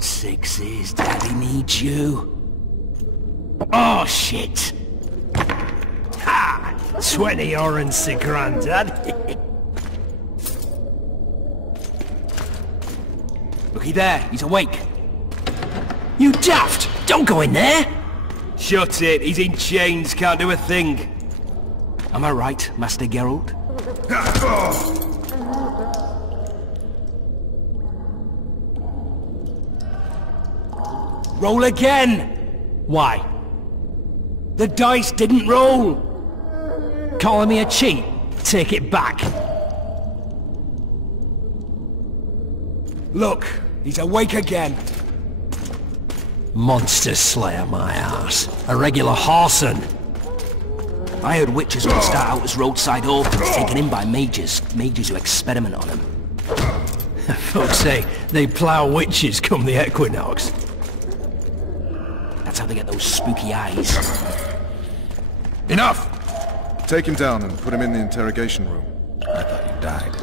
on sixes, Daddy needs you. Oh, shit! Ha! 20 orange, Grandad. Looky there, he's awake. You daft! Don't go in there! Shut it, he's in chains, can't do a thing. Am I right, Master Geralt? Roll again! Why? The dice didn't roll! Calling me a cheat? Take it back. Look, he's awake again. Monster Slayer, my ass. A regular whoreson. I heard witches would start out as roadside orphans taken in by mages who experiment on them. Folks say they plough witches come the equinox. That's how they get those spooky eyes. Enough! Take him down and put him in the interrogation room. I thought you died.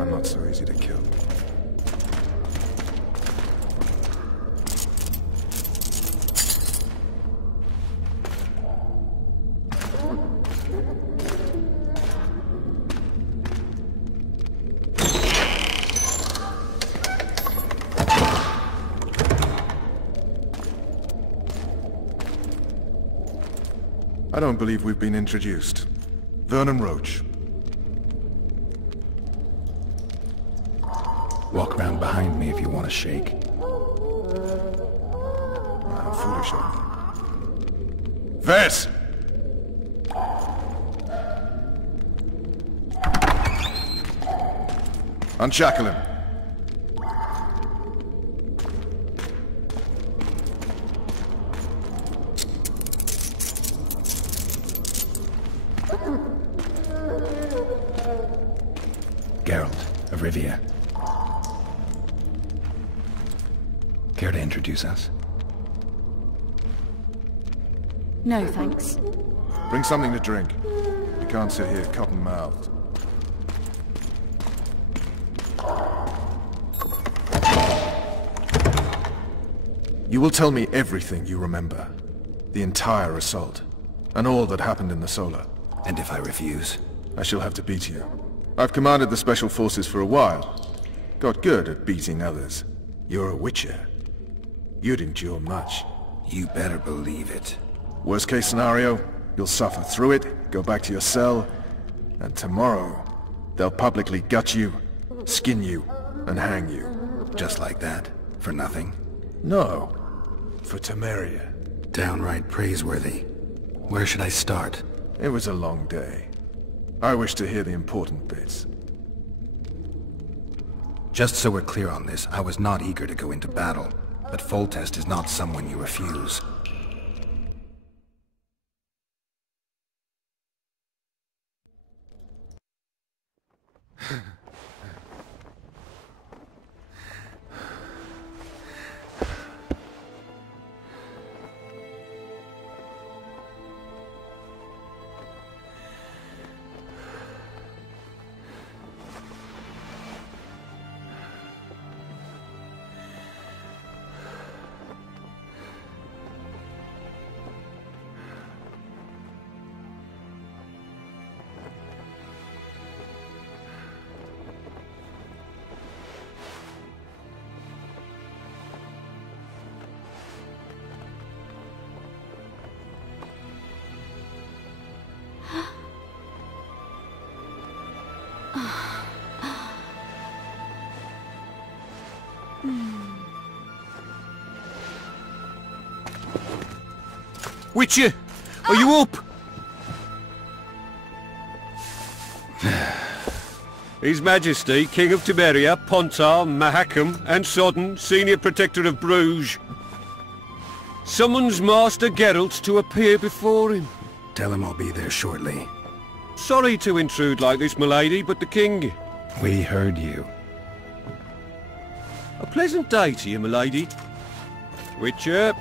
I'm not so easy to kill. I don't believe we've been introduced. Vernon Roach. Walk around behind me if you want to shake. How foolish of me. Vess! Unshackle him. Geralt of Rivia. Care to introduce us? No, thanks. Bring something to drink. We can't sit here cotton-mouthed. You will tell me everything you remember. The entire assault. And all that happened in the Solar. And if I refuse? I shall have to beat you. I've commanded the Special Forces for a while. Got good at beating others. You're a Witcher. You'd endure much. You better believe it. Worst case scenario, you'll suffer through it, go back to your cell, and tomorrow, they'll publicly gut you, skin you, and hang you. Just like that? For nothing? No. For Temeria. Downright praiseworthy. Where should I start? It was a long day. I wish to hear the important bits. Just so we're clear on this, I was not eager to go into battle, but Foltest is not someone you refuse. Witcher, are you up? His Majesty, King of Temeria, Pontar, Mahakam, and Sodden, Senior Protector of Bruges, summons Master Geralt to appear before him. Tell him I'll be there shortly. Sorry to intrude like this, milady, but the King... We heard you. A pleasant day to you, milady. Witcher.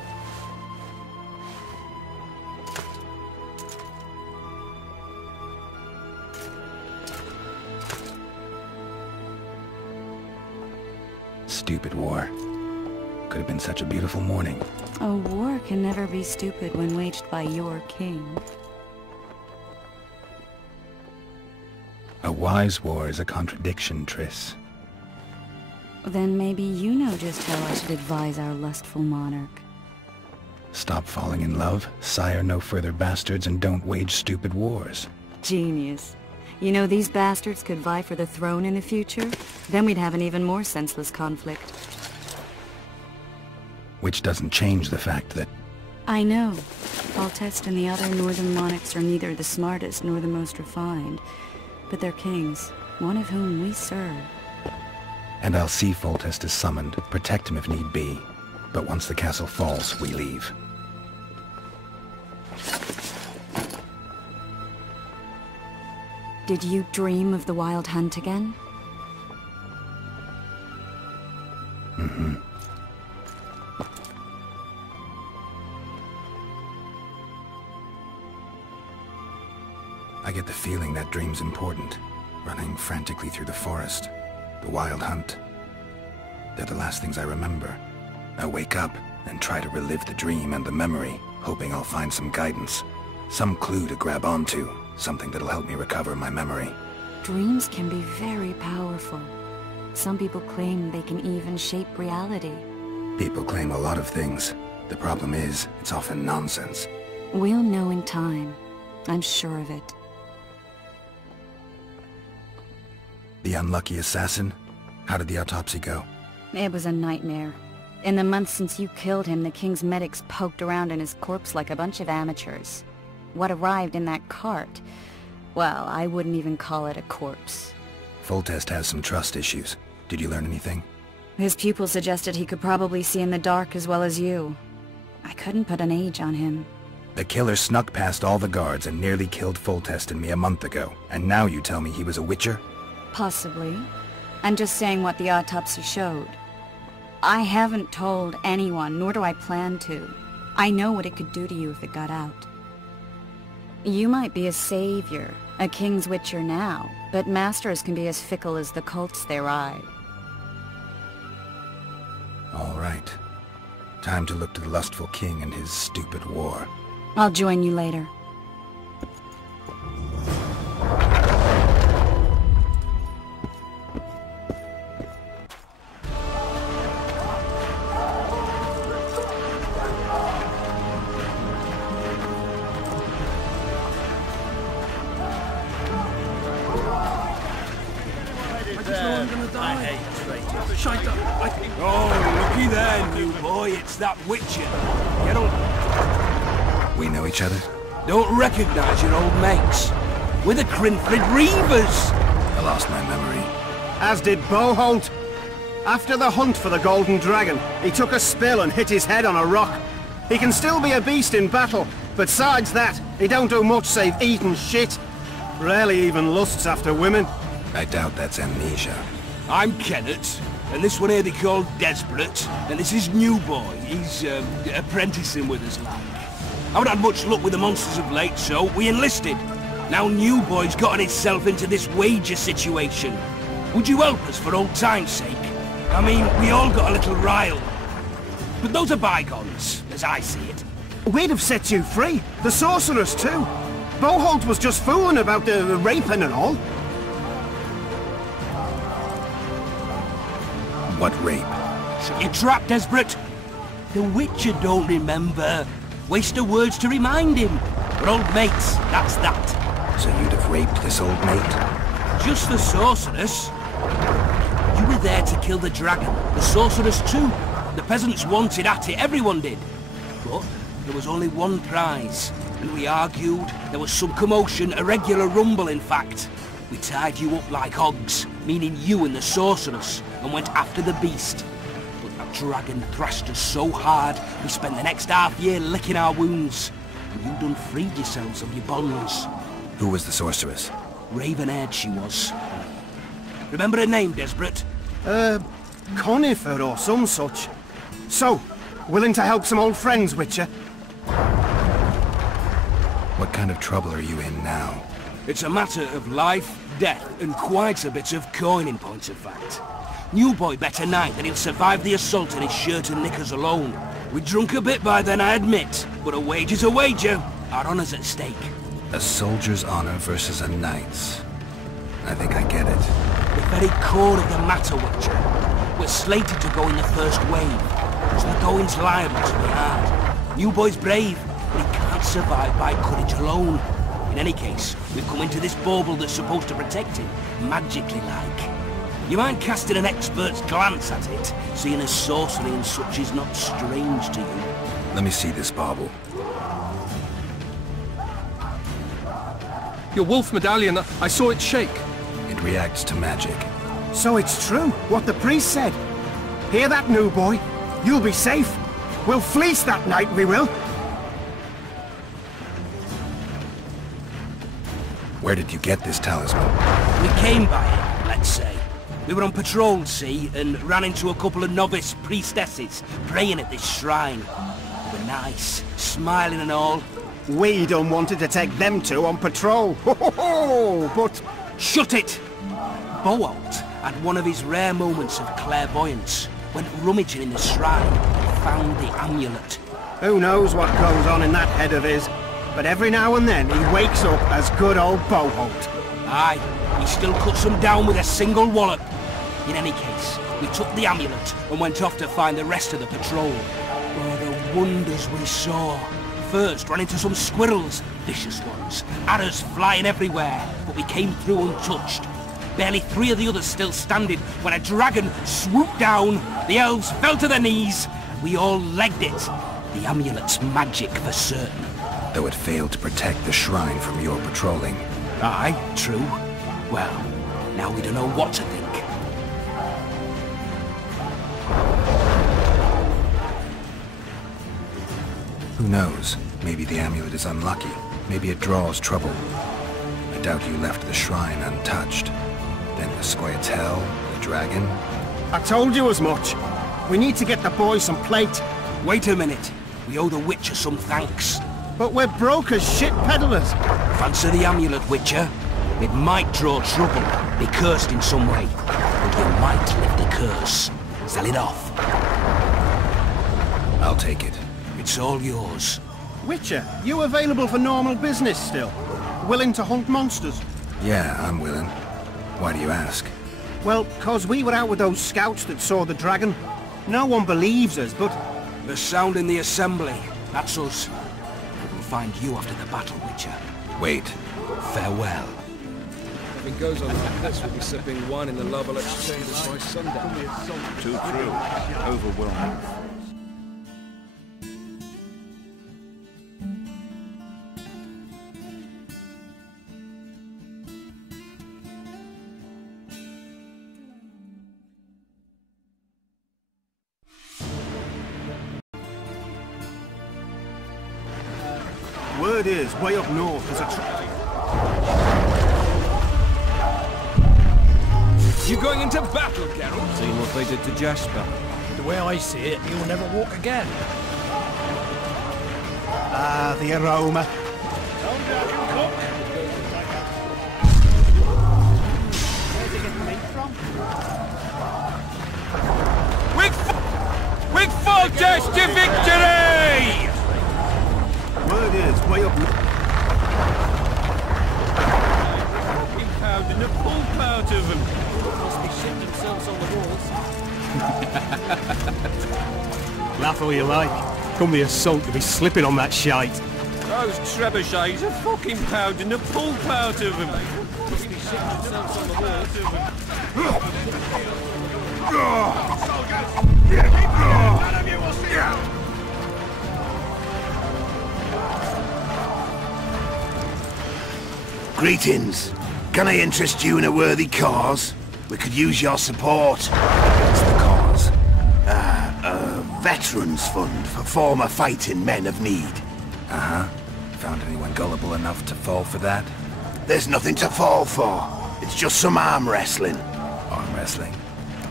stupid war. Could have been such a beautiful morning. A war can never be stupid when waged by your king. A wise war is a contradiction, Triss. Then maybe you know just how I should advise our lustful monarch. Stop falling in love, sire no further bastards, and don't wage stupid wars. Genius. You know, these bastards could vie for the throne in the future? Then we'd have an even more senseless conflict. Which doesn't change the fact that... I know. Foltest and the other northern monarchs are neither the smartest nor the most refined. But they're kings, one of whom we serve. And I'll see Foltest is summoned, protect him if need be. But once the castle falls, we leave. Did you dream of the Wild Hunt again? Mm-hmm. I get the feeling that dream's important. Running frantically through the forest. The Wild Hunt. They're the last things I remember. I wake up and try to relive the dream and the memory, hoping I'll find some guidance. Some clue to grab onto. Something that'll help me recover my memory. Dreams can be very powerful. Some people claim they can even shape reality. People claim a lot of things. The problem is, it's often nonsense. We'll know in time. I'm sure of it. The unlucky assassin? How did the autopsy go? It was a nightmare. In the months since you killed him, the king's medics poked around in his corpse like a bunch of amateurs. What arrived in that cart? Well, I wouldn't even call it a corpse. Foltest has some trust issues. Did you learn anything? His pupil suggested he could probably see in the dark as well as you. I couldn't put an age on him. The killer snuck past all the guards and nearly killed Foltest and me a month ago. And now you tell me he was a witcher? Possibly. I'm just saying what the autopsy showed. I haven't told anyone, nor do I plan to. I know what it could do to you if it got out. You might be a savior, a king's witcher now, but masters can be as fickle as the cults they ride. All right. Time to look to the lustful king and his stupid war. I'll join you later. Oh, looky there, new boy. It's that Witcher. You don't... We know each other? Don't recognize your old mates. We're the Crinfrid Reavers. I lost my memory. As did Boholt. After the hunt for the Golden Dragon, he took a spill and hit his head on a rock. He can still be a beast in battle, but besides that, he don't do much save eat and shit. Rarely even lusts after women. I doubt that's amnesia. I'm Kenneth, and this one here they call Desperate, and this is New Boy. He's, apprenticing with us, like. I haven't had much luck with the monsters of late, so we enlisted. Now New Boy's gotten himself into this wager situation. Would you help us for old time's sake? I mean, we all got a little riled. But those are bygones, as I see it. We'd have set you free. The sorceress, too. Boholt was just fooling about the raping and all. What rape? So you trapped, Desperate? The Witcher don't remember. Waste of words to remind him. We're old mates, that's that. So you'd have raped this old mate? Just the sorceress. You were there to kill the dragon. The sorceress too. The peasants wanted at it, everyone did. But there was only one prize. And we argued, there was some commotion, a regular rumble in fact. We tied you up like hogs, meaning you and the sorceress, and went after the beast. But that dragon thrashed us so hard, we spent the next half-year licking our wounds. And you done freed yourselves of your bonds. Who was the sorceress? Raven-haired she was. Remember her name, Desperate? Conifer or some such. So, willing to help some old friends, Witcher? What kind of trouble are you in now? It's a matter of life, death, and quite a bit of coin in point of fact. New boy bet tonight that he'll survive the assault in his shirt and knickers alone. We drunk a bit by then, I admit, but a wager's a wager. Our honor's at stake. A soldier's honor versus a knight's. I think I get it. The very core of the matter, Witcher. We're slated to go in the first wave, so the going's liable to be hard. New boy's brave, but he can't survive by courage alone. In any case, we've come into this bauble that's supposed to protect him, magically like. You mind casting an expert's glance at it, seeing as sorcery and such is not strange to you? Let me see this bauble. Your wolf medallion, I saw it shake. It reacts to magic. So it's true, what the priest said. Hear that, new boy? You'll be safe. We'll fleece that night, we will. Where did you get this talisman? We came by it, let's say. We were on patrol, see, and ran into a couple of novice priestesses praying at this shrine. They were nice, smiling and all. We done wanted to take them two on patrol. Ho ho ho! But... Shut it! Boalt had one of his rare moments of clairvoyance. Went rummaging in the shrine and found the amulet. who knows what goes on in that head of his? But every now and then he wakes up as good old Boholt. Aye, he still cuts them down with a single wallop. In any case, we took the amulet and went off to find the rest of the patrol. Oh, the wonders we saw. First, ran into some squirrels, vicious ones, arrows flying everywhere, but we came through untouched. Barely 3 of the others still standing when a dragon swooped down, the elves fell to their knees, and we all legged it. The amulet's magic for certain. Though it failed to protect the shrine from your patrolling. Aye, true. Well, now we don't know what to think. Who knows? Maybe the amulet is unlucky. Maybe it draws trouble. I doubt you left the shrine untouched. Then the Scoia'tael, the dragon. I told you as much. We need to get the boys some plate. Wait a minute. We owe the Witcher some thanks. But we're broke as shit peddlers. Fancy the amulet, Witcher. It might draw trouble, be cursed in some way. But you might lift the curse. Sell it off. I'll take it. It's all yours. Witcher, you available for normal business still? Willing to hunt monsters? Yeah, I'm willing. Why do you ask? Well, 'cause we were out with those scouts that saw the dragon. No one believes us, but... The sound in the assembly. That's us. We'll find you after the battle, Witcher. Wait. Farewell. If it goes on like this, we'll be sipping wine in the Lava-Lex chambers by sundown. Too true. Overwhelming. Word is, way up north, there's a... You going into battle, Geralt? Seen what they did to Jasper. The way I see it, he'll never walk again. Ah, the aroma. Wigfall dash to victory! Word is, way up north. Fucking pounding the pulp out of them. Must be shitting themselves on the walls. Laugh all you like. Come the assault to be slipping on that shite. Those trebuchets are fucking pounding the pulp out of them. Must be shitting themselves on the walls. Greetings. Can I interest you in a worthy cause? We could use your support. What's the cause? A veterans fund for former fighting men of need. Uh-huh. Found anyone gullible enough to fall for that? There's nothing to fall for. It's just some arm wrestling. Arm wrestling?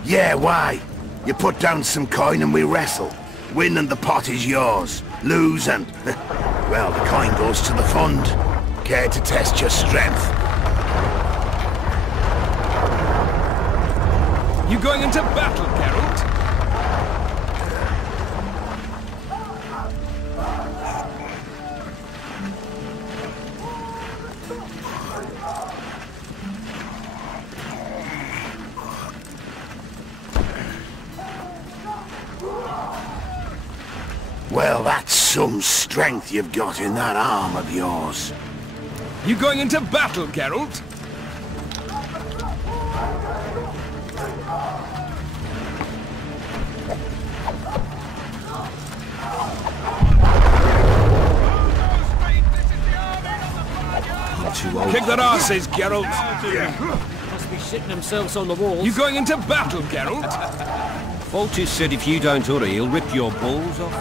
Yeah, why? You put down some coin and we wrestle. Win and the pot is yours. Lose and... well, the coin goes to the fund. Care to test your strength? You going into battle, Geralt? Well, that's some strength you've got in that arm of yours. You going into battle, Geralt? Kick their asses, Geralt! Must be shitting themselves on the walls. You going into battle, Geralt? Vulture said if you don't hurry, he'll rip your balls off.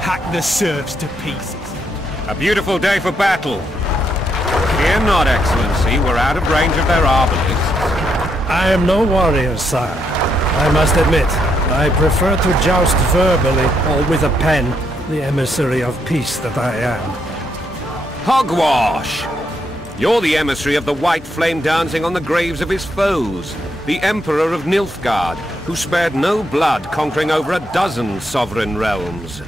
Hack the serfs to pieces. A beautiful day for battle. Fear not, Excellency, we're out of range of their arbalists. I am no warrior, sire. I must admit, I prefer to joust verbally or with a pen, the emissary of peace that I am. Hogwash! You're the emissary of the white flame dancing on the graves of his foes, the Emperor of Nilfgaard, who spared no blood conquering over a dozen sovereign realms.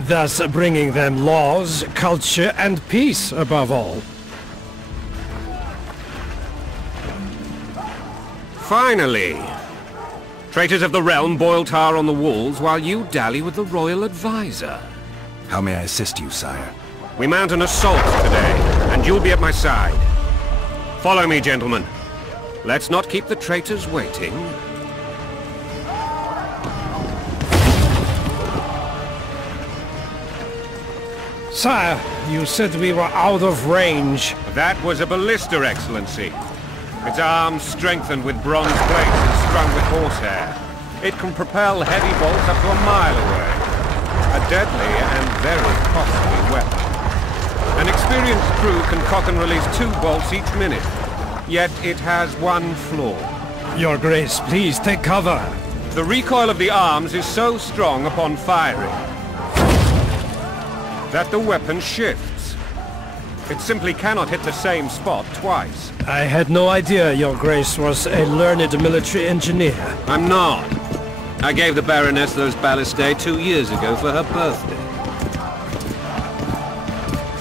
Thus bringing them laws, culture, and peace above all. Finally! Traitors of the realm boil tar on the walls while you dally with the royal advisor. How may I assist you, sire? We mount an assault today, and you'll be at my side. Follow me, gentlemen. Let's not keep the traitors waiting. Sire, you said we were out of range. That was a ballista, Excellency. Its arms strengthened with bronze plates and strung with horsehair. It can propel heavy bolts up to a mile away. A deadly and very costly weapon. An experienced crew can cock and release 2 bolts each minute. Yet it has one flaw. Your Grace, please take cover. The recoil of the arms is so strong upon firing that the weapon shifts. It simply cannot hit the same spot twice. I had no idea Your Grace was a learned military engineer. I'm not. I gave the Baroness those ballistae 2 years ago for her birthday.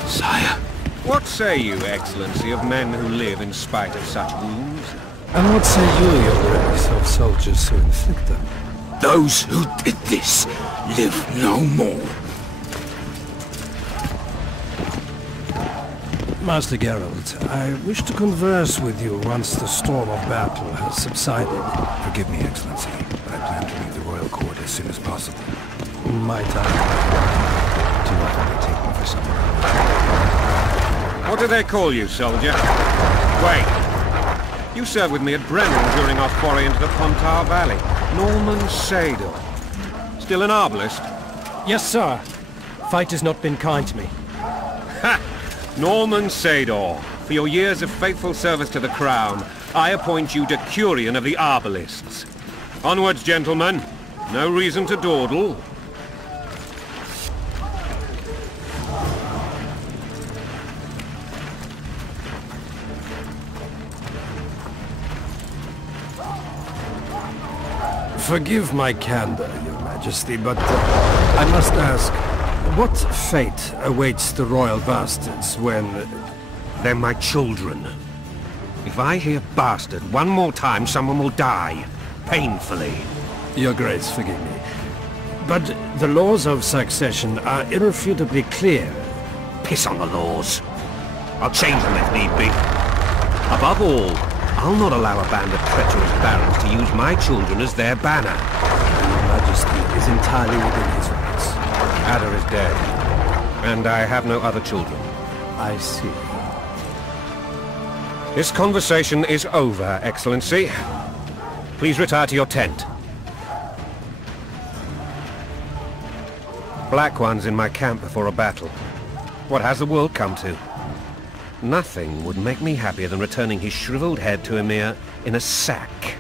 Sire. What say you, Excellency, of men who live in spite of such wounds? And what say you, Your Grace, of soldiers who inflict them? Those who did this live no more. Master Geralt, I wish to converse with you once the storm of battle has subsided. Forgive me, Excellency, but I plan to leave the royal court as soon as possible. Might I? Too often they take me for someone. What do they call you, soldier? Wait. You served with me at Brennan during our foray into the Pontar Valley. Norman Sador. Still an arbalist? Yes, sir. Fate has not been kind to me. Ha! Norman Sador, for your years of faithful service to the Crown, I appoint you Decurion of the Arbalists. Onwards, gentlemen. No reason to dawdle. Forgive my candor, Your Majesty, but I must ask, what fate awaits the royal bastards when... They're my children. If I hear bastard one more time, someone will die. Painfully. Your Grace, forgive me. But the laws of succession are irrefutably clear. Piss on the laws. I'll change them if need be. Above all, I'll not allow a band of treacherous barons to use my children as their banner. Your Majesty is entirely within his rights. Ada is dead, and I have no other children. I see. This conversation is over, Excellency. Please retire to your tent. Black One's in my camp before a battle. What has the world come to? Nothing would make me happier than returning his shriveled head to Emir in a sack.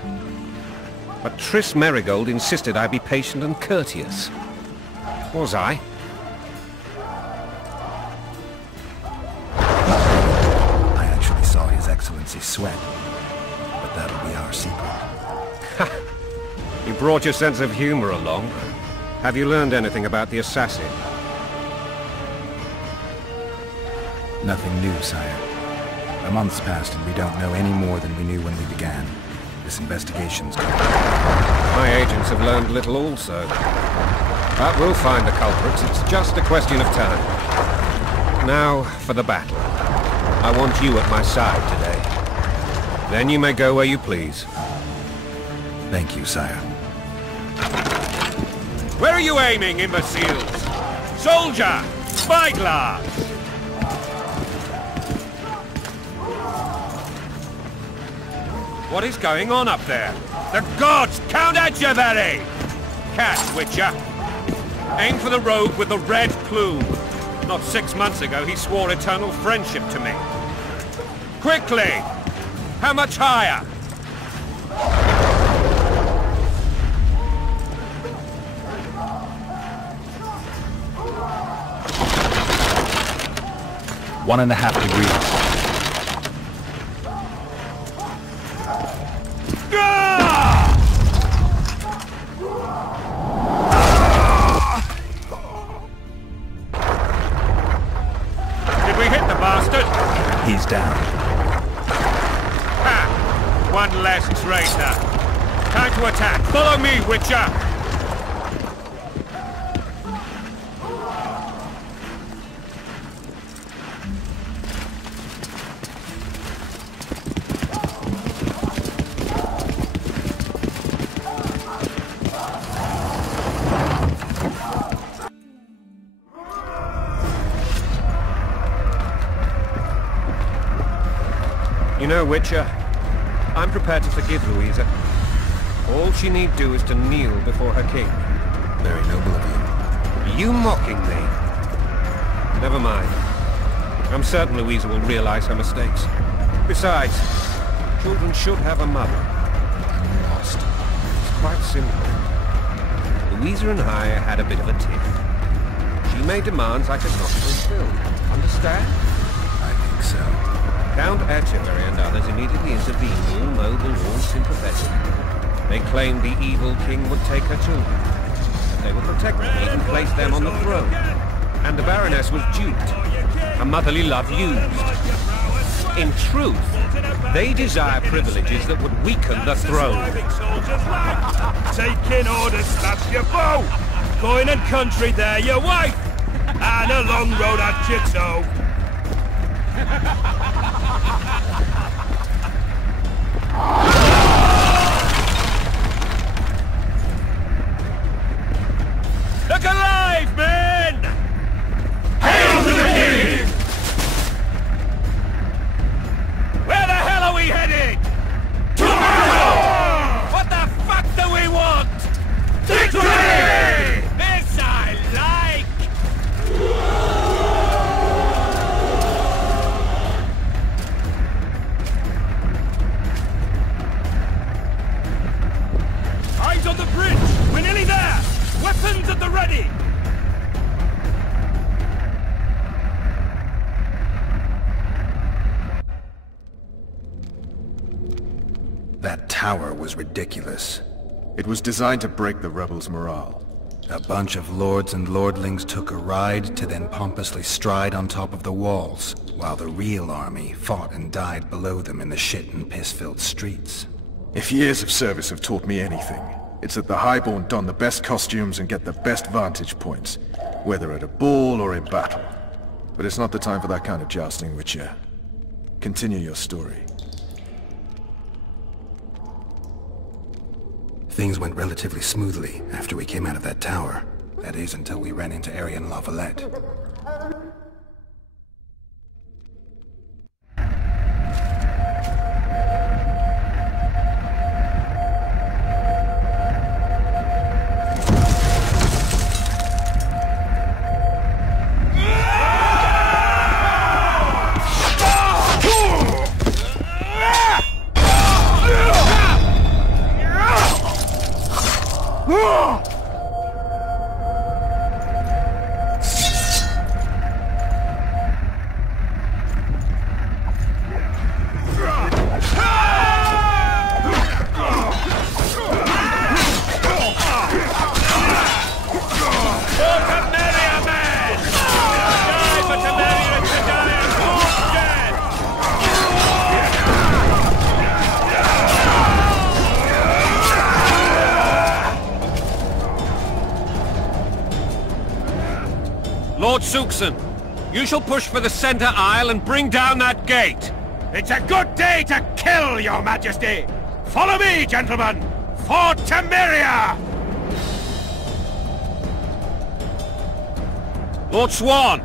But Triss Merigold insisted I be patient and courteous. Was I? I actually saw His Excellency sweat. But that'll be our secret. You brought your sense of humor along. Have you learned anything about the assassin? Nothing new, sire. A month's passed and we don't know any more than we knew when we began. This investigation's gone. My agents have learned little also. But we'll find the culprits. It's just a question of time. Now, for the battle. I want you at my side today. Then you may go where you please. Thank you, sire. Where are you aiming, imbeciles? Soldier! Spyglass! What is going on up there? The gods count at you, Barry! Catch, Witcher. Aim for the rogue with the red plume. Not 6 months ago, he swore eternal friendship to me. Quickly! How much higher? One and a half degrees. Did we hit the bastard? He's down. Ha! One less traitor. Time to attack. Follow me, Witcher! You know, Witcher, I'm prepared to forgive Louisa. All she need do is to kneel before her king. Very noble of you. Are you mocking me? Never mind. I'm certain Louisa will realize her mistakes. Besides, children should have a mother. I'm lost. It's quite simple. Louisa and I had a bit of a tiff. She made demands I could not fulfill. Understand? I think so. Count Etcheverry and others immediately intervened, all noble, all sympathetic. They claimed the evil king would take her children. They would protect them, even place them on the throne. And the Baroness was duped. Her motherly love used. In truth, they desire privileges that would weaken the throne. Taking orders, that's your bow! Coin and country, there your wife! And a long road at your toe! Look alive, men! Hail to the king! Where the hell are we headed? Tomorrow! What the fuck do we want? Victory! This I like! Eyes on the bridge! We're nearly there! Weapons at the ready! That tower was ridiculous. It was designed to break the rebels' morale. A bunch of lords and lordlings took a ride to then pompously stride on top of the walls, while the real army fought and died below them in the shit and piss-filled streets. If years of service have taught me anything, it's that the Highborn don the best costumes and get the best vantage points, whether at a ball or in battle. But it's not the time for that kind of jousting, Witcher. Continue your story. Things went relatively smoothly after we came out of that tower. That is, until we ran into Arian Lavalette. Lord Suxon, you shall push for the center aisle and bring down that gate. It's a good day to kill, your majesty! Follow me, gentlemen! For Temeria! Lord Swan,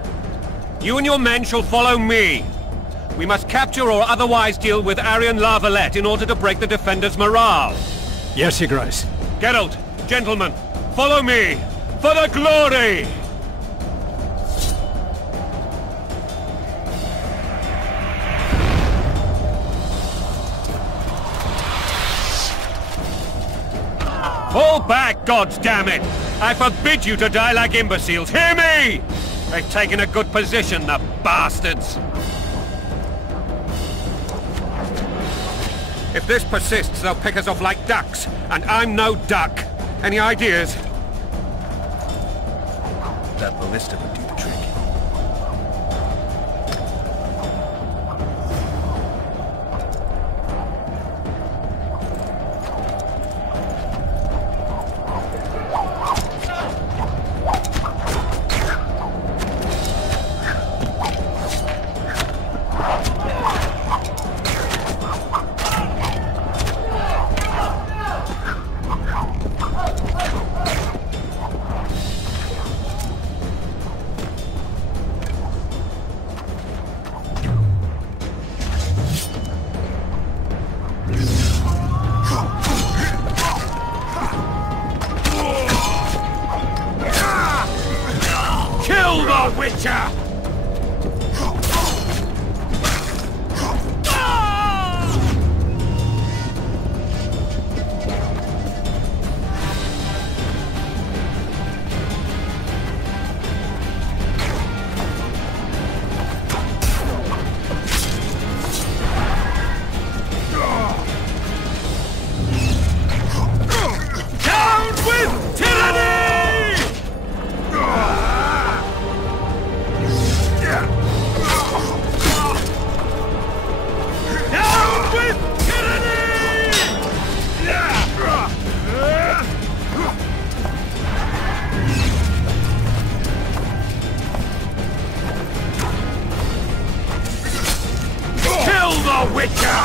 you and your men shall follow me. We must capture or otherwise deal with Arian La Valette in order to break the defenders' morale. Yes, Your Grace. Geralt, gentlemen, follow me! For the glory! Fall back, goddammit! I forbid you to die like imbeciles, hear me! They've taken a good position, the bastards! If this persists, they'll pick us off like ducks, and I'm no duck. Any ideas? That ballista would do the trick. Kill the Witcher! Down with tyranny! Down with tyranny! Kill the Witcher!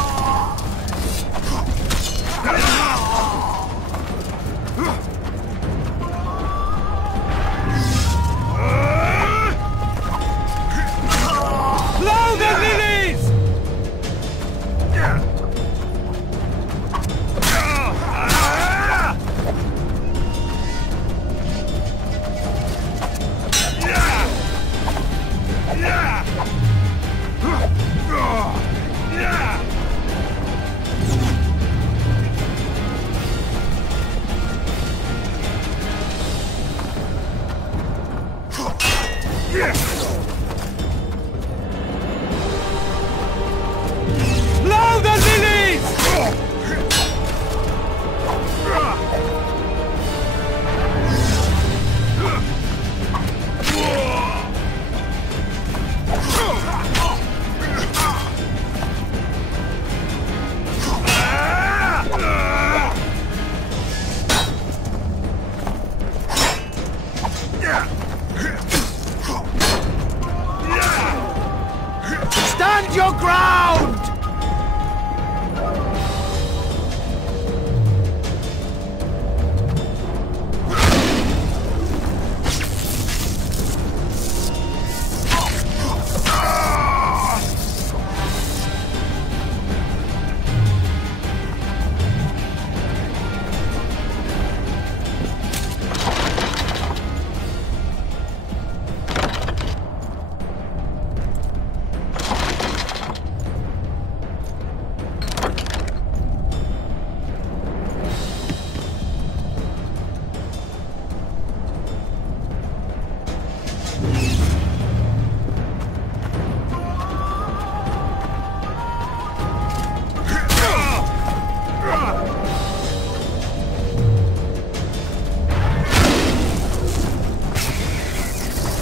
Blow the lilies! Blow the lilies! Stand your ground!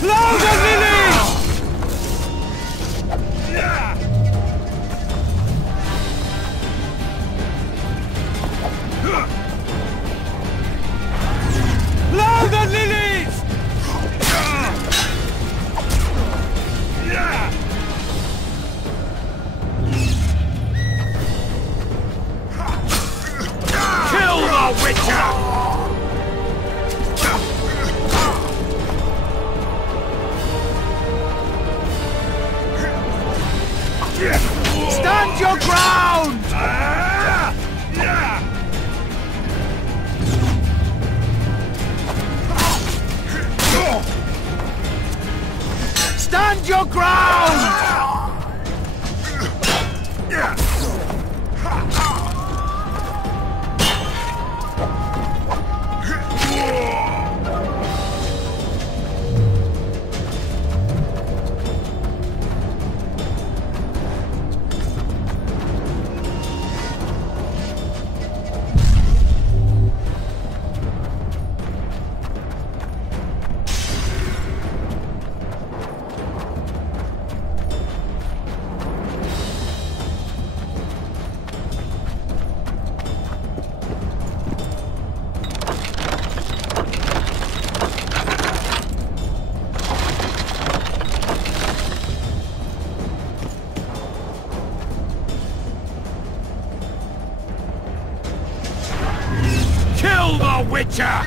Blow the lilies! Blow the lilies! Stand your ground! Kill the Witcher!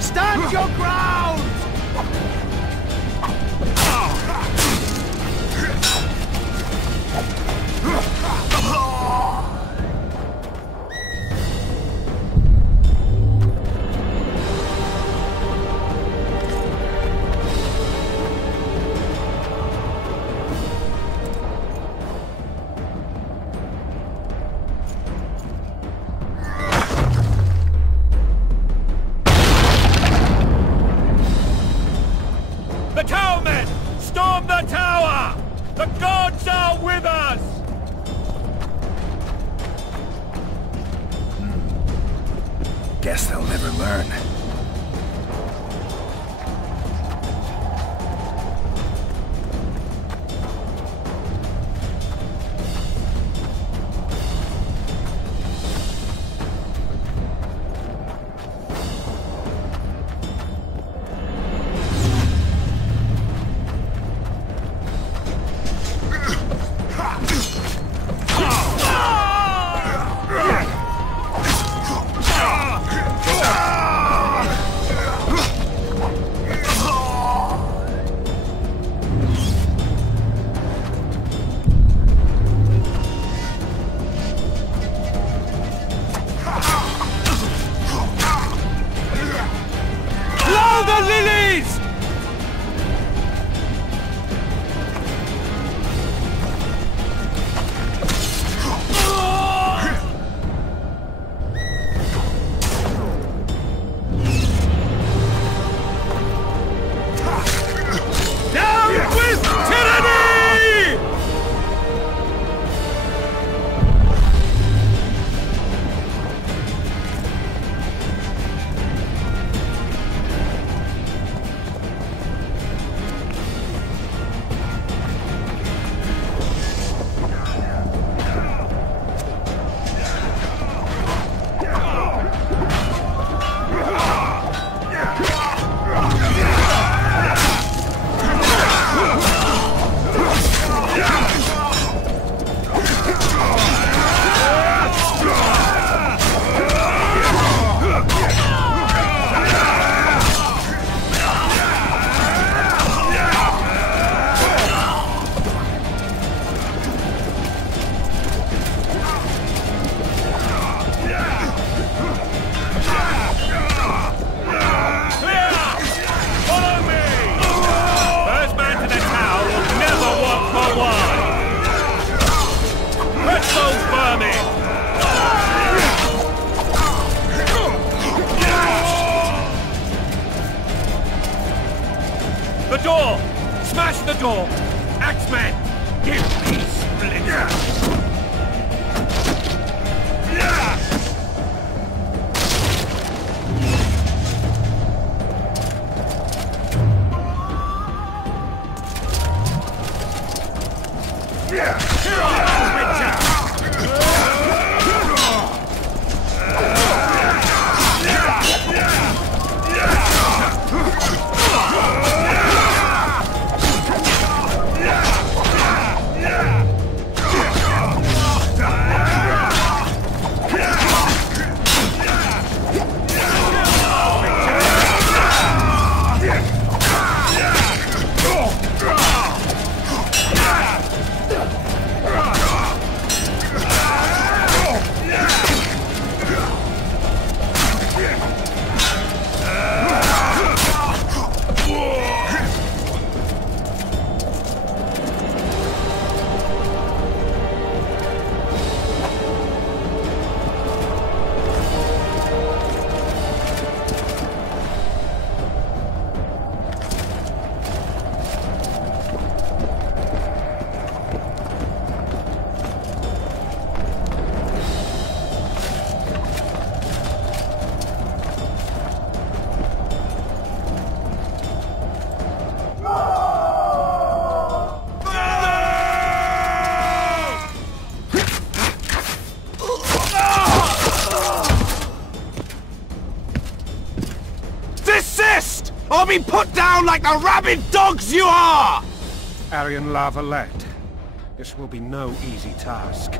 Stand your ground! The towermen! Storm the tower! The gods are with us! Guess they'll never learn. Blow the lilies! Down with tyranny! The door! Smash the door! Axeman! Give me splinters! or be put down like the rabid dogs you are! Aryan Lavalette, this will be no easy task.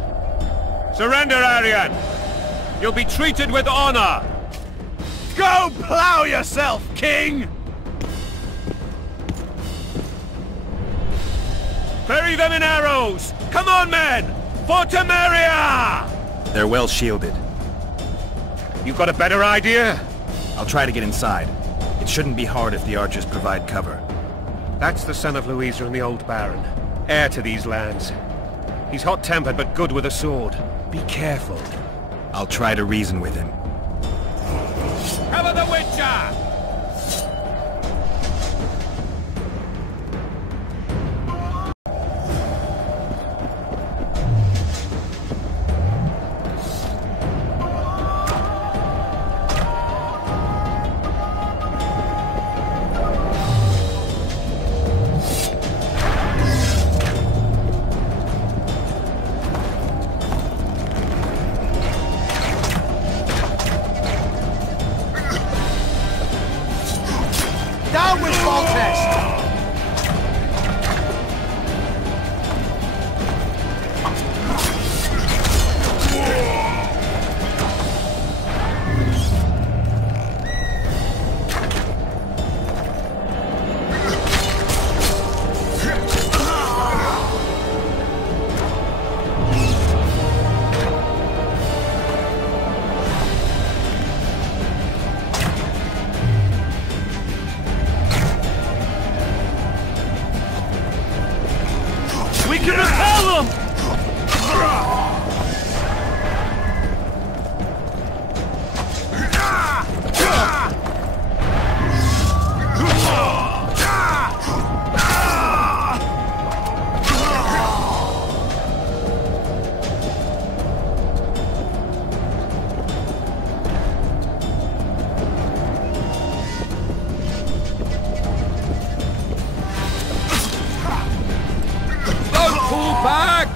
Surrender, Aryan! You'll be treated with honor! Go plow yourself, King! Bury them in arrows! Come on, men! For Temeria! They're well shielded. You got a better idea? I'll try to get inside. It shouldn't be hard if the archers provide cover. That's the son of Louisa and the old Baron. Heir to these lands. He's hot-tempered but good with a sword. Be careful. I'll try to reason with him. Cover the Witcher! Down with Foltest! We can repel them! Back!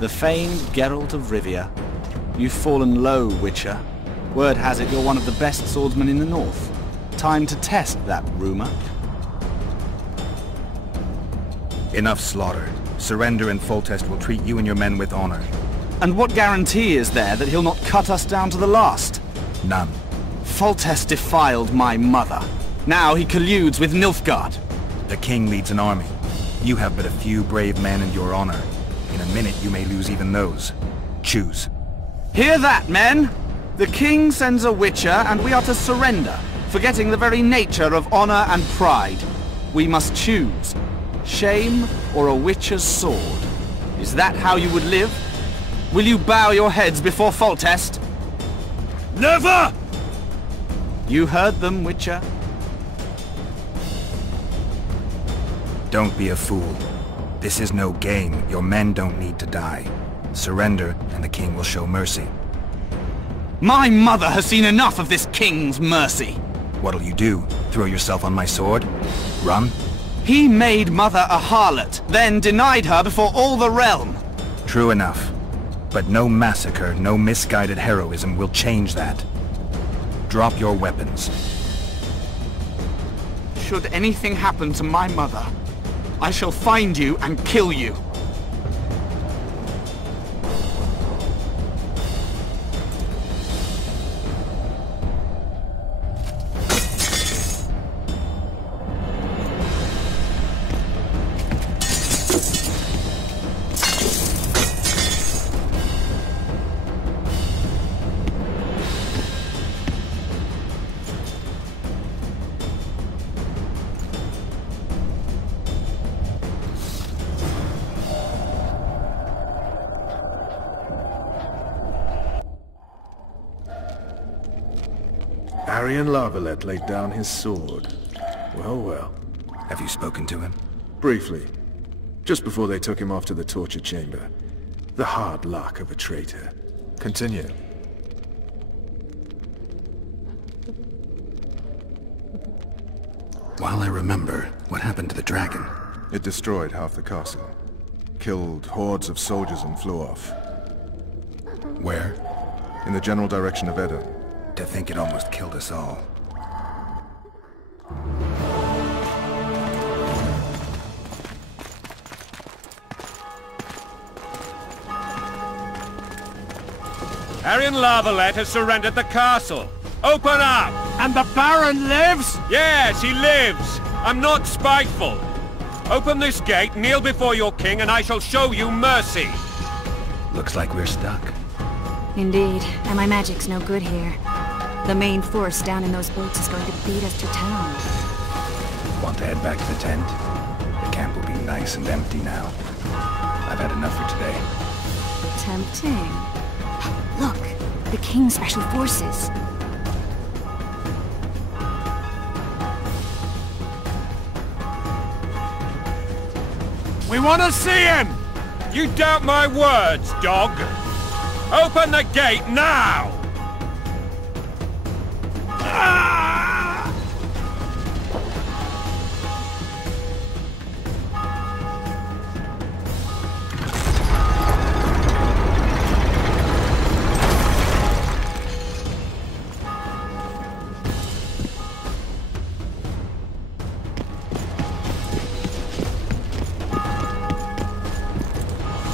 The famed Geralt of Rivia. You've fallen low, Witcher. Word has it you're one of the best swordsmen in the north. Time to test that rumor. Enough slaughter. Surrender and Foltest will treat you and your men with honor. And what guarantee is there that he'll not cut us down to the last? None. Foltest defiled my mother. Now he colludes with Nilfgaard. The king leads an army. You have but a few brave men and your honor. In a minute you may lose even those. Choose. Hear that, men! The king sends a Witcher and we are to surrender, forgetting the very nature of honor and pride. We must choose. Shame or a Witcher's sword. Is that how you would live? Will you bow your heads before Foltest? Never! You heard them, Witcher. Don't be a fool. This is no game. Your men don't need to die. Surrender, and the king will show mercy. My mother has seen enough of this king's mercy. What'll you do? Throw yourself on my sword? Run? He made mother a harlot, then denied her before all the realm. True enough. But no massacre, no misguided heroism will change that. Drop your weapons. Should anything happen to my mother, I shall find you and kill you. Arian Lavalette laid down his sword. Well, well. Have you spoken to him? Briefly. Just before they took him off to the torture chamber. The hard luck of a traitor. Continue. While I remember, what happened to the dragon? It destroyed half the castle. Killed hordes of soldiers and flew off. Where? In the general direction of Edda. To think it almost killed us all. Arian Lavalette has surrendered the castle. Open up! And the Baron lives? Yes, he lives. I'm not spiteful. Open this gate, kneel before your king, and I shall show you mercy. Looks like we're stuck. Indeed, and my magic's no good here. The main force down in those boats is going to beat us to town. Want to head back to the tent? The camp will be nice and empty now. I've had enough for today. Tempting. Look, the King's Special Forces. We want to see him! You doubt my words, dog! Open the gate now!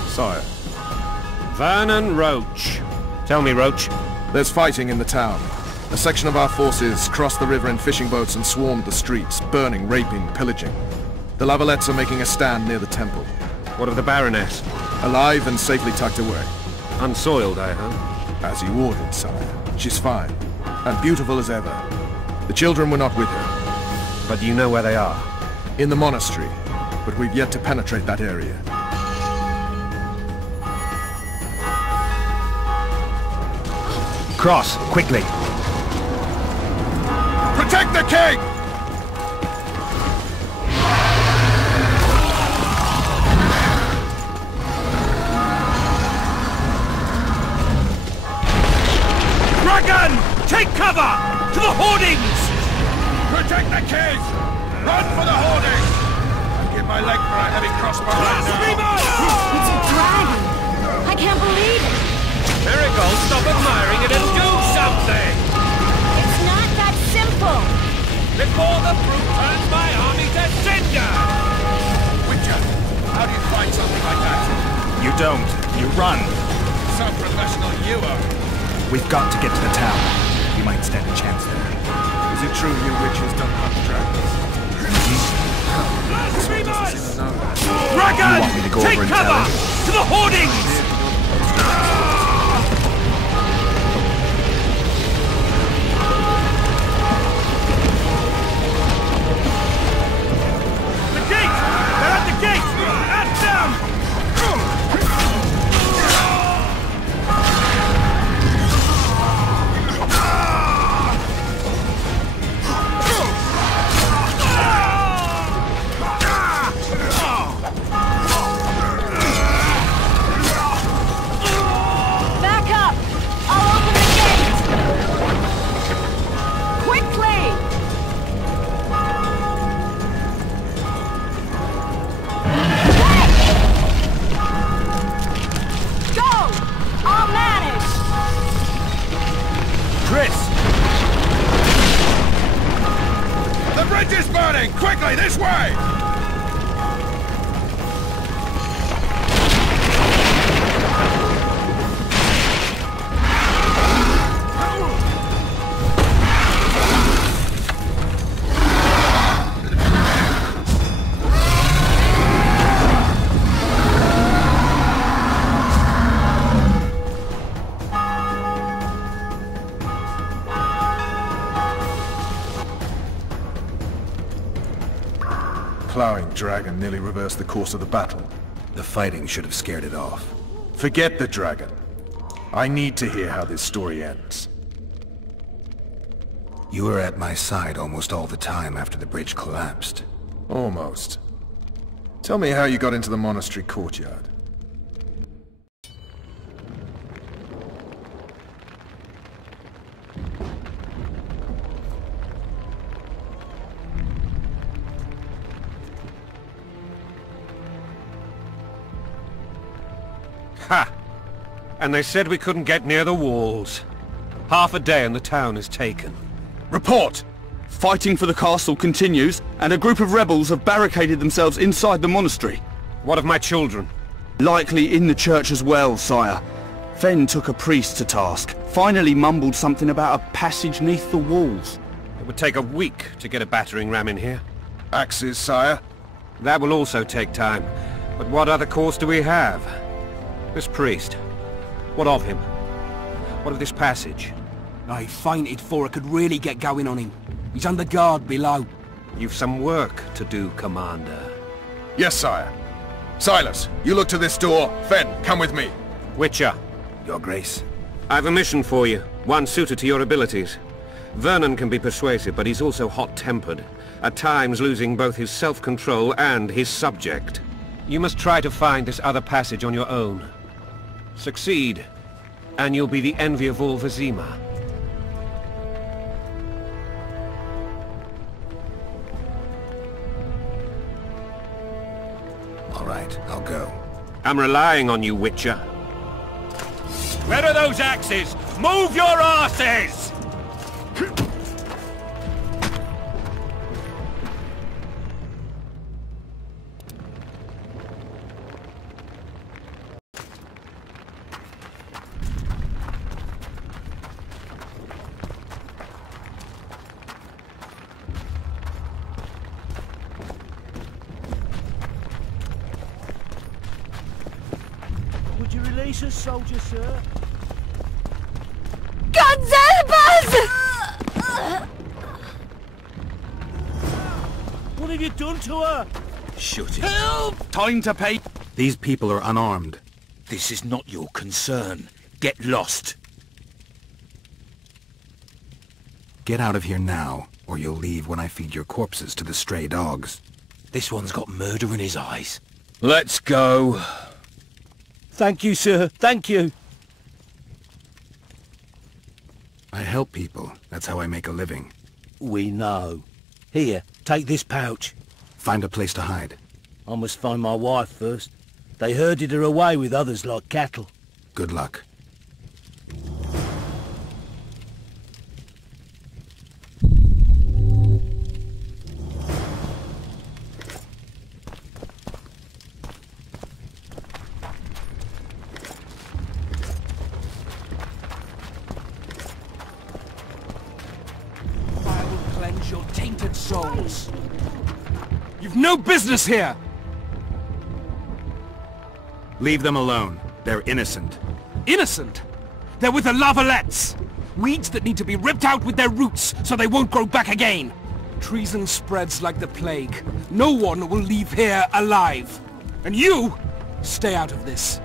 Sire. Vernon Roach. Tell me, Roach. There's fighting in the town. A section of our forces crossed the river in fishing boats and swarmed the streets, burning, raping, pillaging. The Lavalettes are making a stand near the temple. What of the Baroness? Alive and safely tucked away. Unsoiled, I hope. As you ordered, sire. She's fine. And beautiful as ever. The children were not with her. But you know where they are? In the monastery. But we've yet to penetrate that area. Cross, quickly! Protect the king! Dragon! Take cover! To the hoardings! Protect the king! Run for the hoardings! I give my leg for a heavy crossbow right now. It's a dragon! I can't believe it! Miracle, stop admiring it and do something! It's not that simple! Before the brute turns my army to cinder! Witcher, how do you fight something like that? You don't. You run. So professional you are. We've got to get to the town. We might stand a chance there. Is it true you witches don't hunt dragons? Dragon! You want me to go Take over and cover! tell him? To the hoardings! The gate! They're at the gate! At them! Back up! I'll open the gate! Quickly! Go! I'll manage! Chris! The bridge is burning! Quickly, this way! Plowing dragon nearly reversed the course of the battle. The fighting should have scared it off. Forget the dragon. I need to hear how this story ends. You were at my side almost all the time after the bridge collapsed. Almost. Tell me how you got into the monastery courtyard. Ha! And they said we couldn't get near the walls. Half a day and the town is taken. Report! Fighting for the castle continues, and a group of rebels have barricaded themselves inside the monastery. What of my children? Likely in the church as well, sire. Fen took a priest to task. Finally mumbled something about a passage neath the walls. It would take a week to get a battering ram in here. Axes, sire? That will also take time. But what other course do we have? This priest. What of him? What of this passage? I fainted before I could really get going on him. He's under guard below. You've some work to do, Commander. Yes, sire. Silas, you look to this door. Fen, come with me. Witcher. Your Grace. I've a mission for you, one suited to your abilities. Vernon can be persuasive, but he's also hot-tempered, at times losing both his self-control and his subject. You must try to find this other passage on your own. Succeed, and you'll be the envy of all Vizima. All right, I'll go. I'm relying on you, Witcher. Where are those axes? Move your arses! Would you release us, soldier, sir? God help us! What have you done to her? Shut it. Help! Time to pay. These people are unarmed. This is not your concern. Get lost. Get out of here now, or you'll leave when I feed your corpses to the stray dogs. This one's got murder in his eyes. Let's go. Thank you, sir. Thank you. I help people. That's how I make a living. We know. Here, take this pouch. Find a place to hide. I must find my wife first. They herded her away with others like cattle. Good luck. I will cleanse your tainted souls. You've no business here! Leave them alone. They're innocent. Innocent? They're with the lavalettes! Weeds that need to be ripped out with their roots so they won't grow back again. Treason spreads like the plague. No one will leave here alive. And you, stay out of this.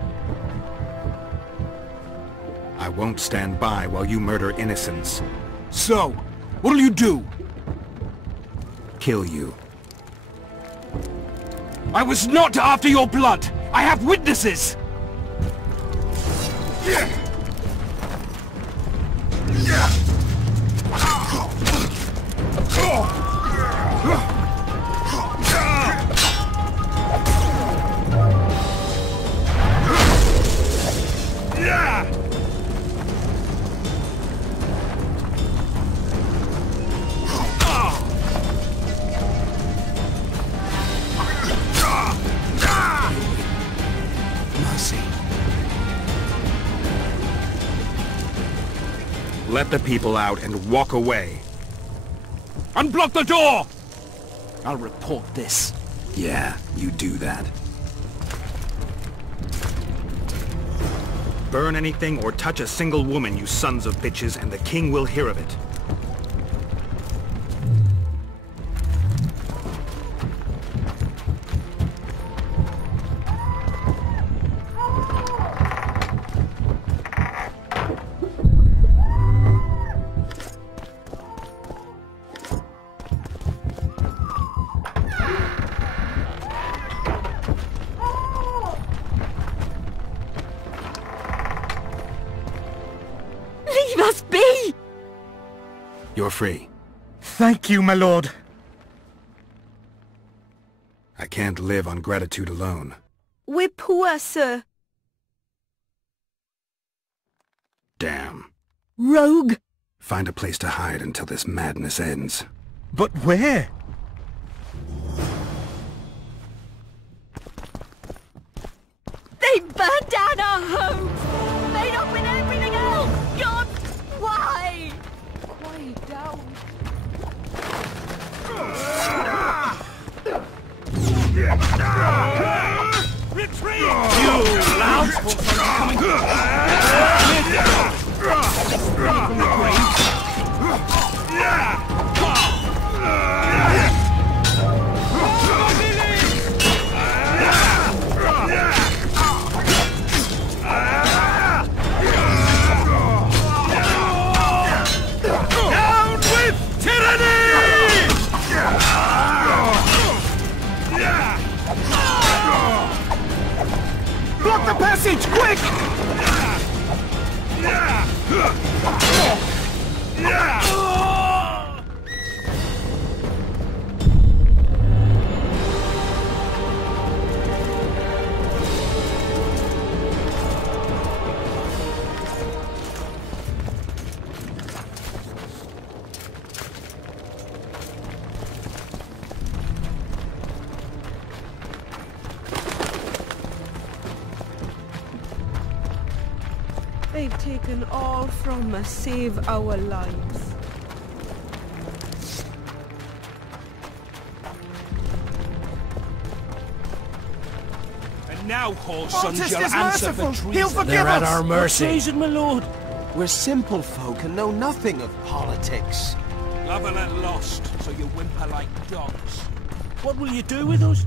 I won't stand by while you murder innocents. So, what'll you do? Kill you. I was not after your blood! I have witnesses! Let the people out and walk away. Unblock the door! I'll report this. Yeah, you do that. Burn anything or touch a single woman, you sons of bitches, and the king will hear of it. free! You're free. Thank you, my lord. I can't live on gratitude alone. We're poor, sir. Damn. Rogue! Find a place to hide until this madness ends. But where? They burned down our homes! Made up with everything else! God, why? Quiet down. Retreat! You loud! Coming! From the grave! Down with tyranny! Block the passage, quick! They've taken all from us, save our lives. And now, whoreson, Artist you'll is answer merciful. for treason. He'll forgive They're at us. our mercy. Treason, my lord. We're simple folk and know nothing of politics. Love and at lost, so you whimper like dogs. What will you do with us?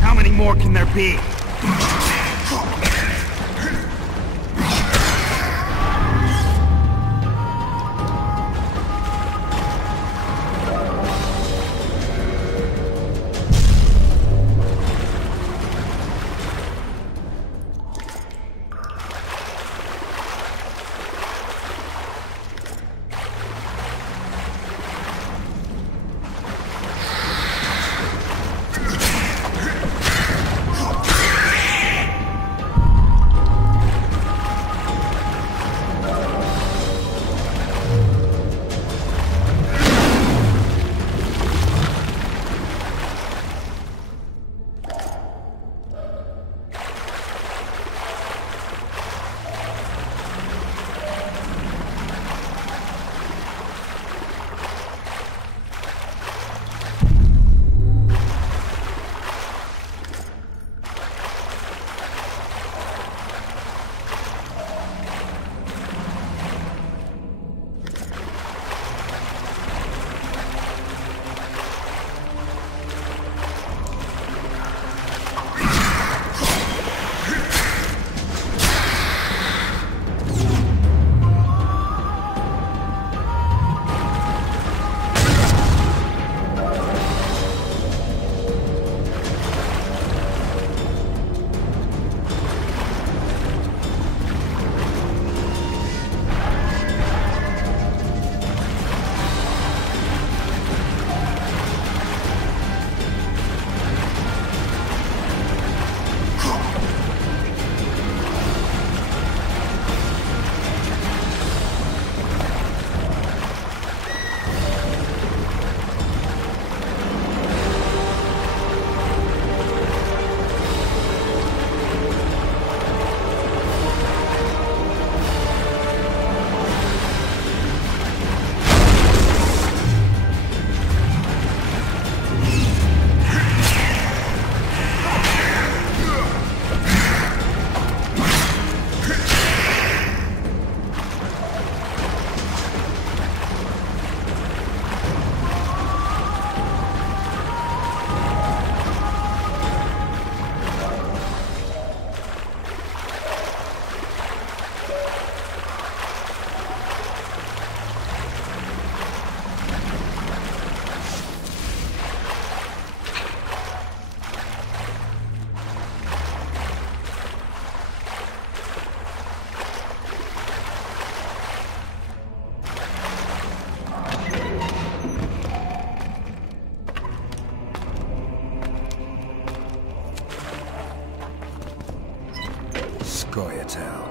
How many more can there be? hell.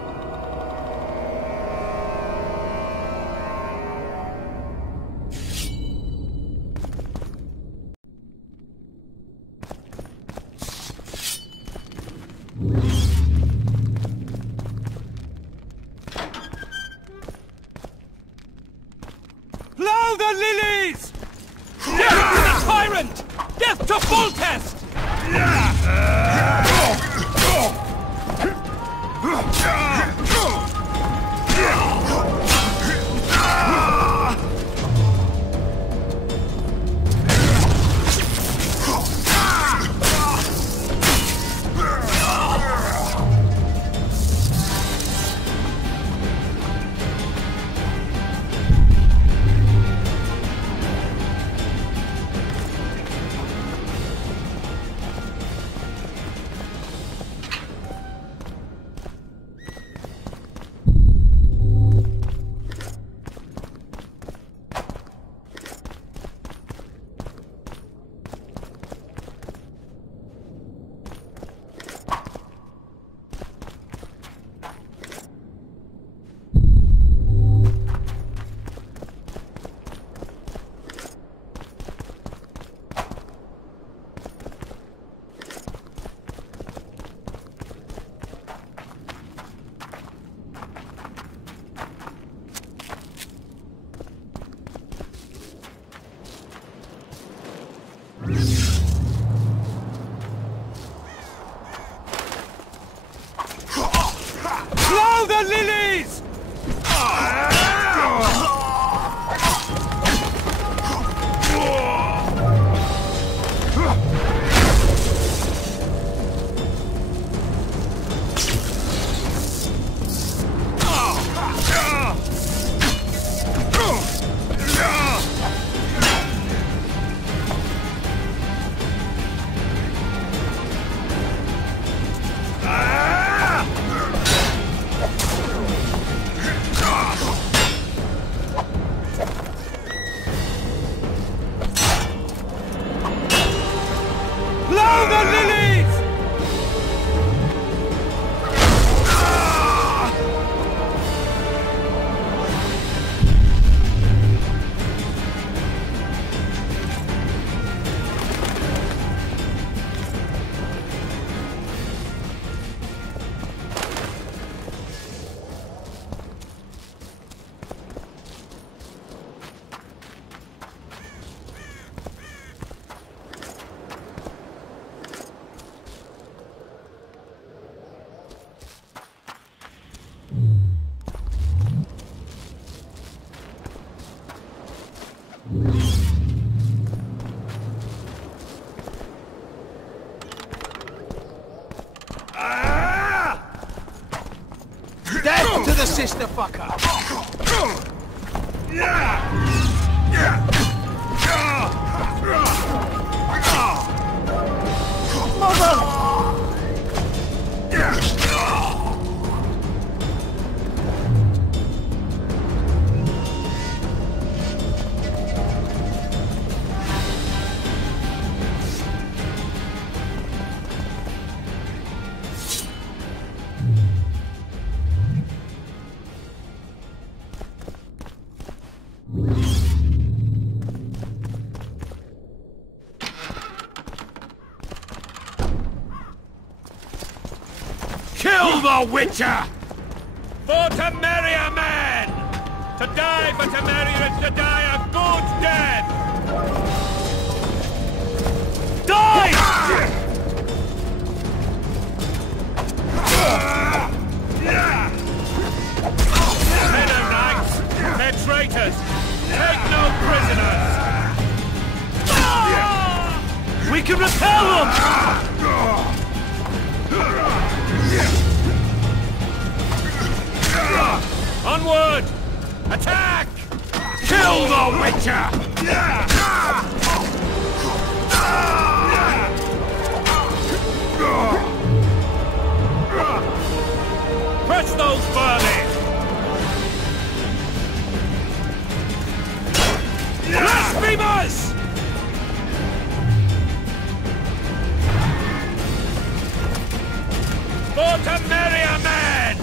Plough the lilies! Death to the tyrant! Death to Foltest! Plough the lilies! Plough the lilies! Death to the sister fucker! Mother! Kill the Witcher! For to marry a man! To die for to marry is to die a good death! Die! Men are knights! They're traitors! Take no prisoners! We can repel them! Onward! Attack! Kill the Witcher! Press those vermin! Blasphemers! For to marry a man!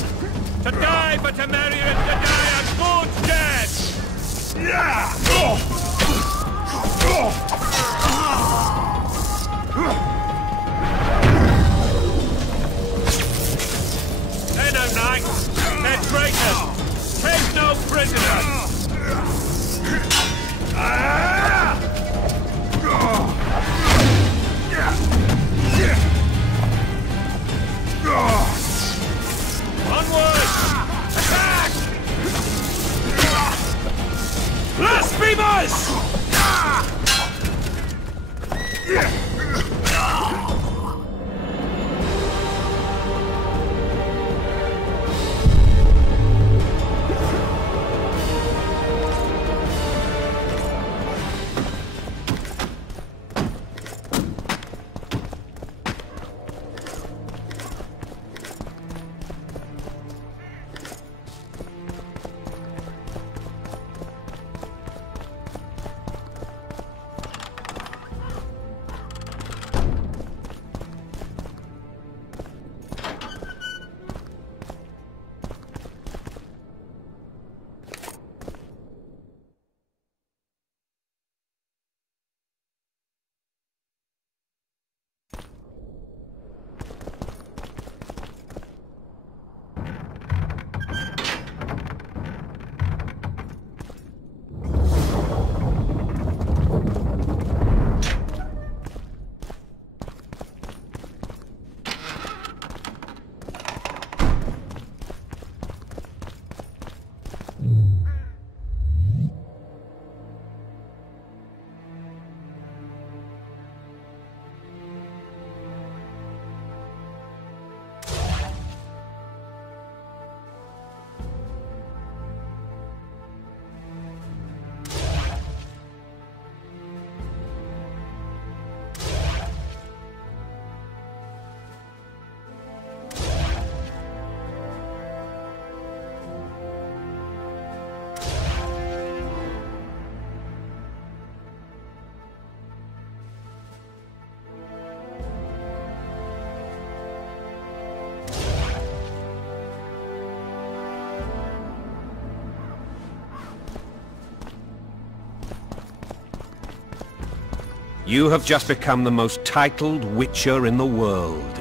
You have just become the most titled Witcher in the world.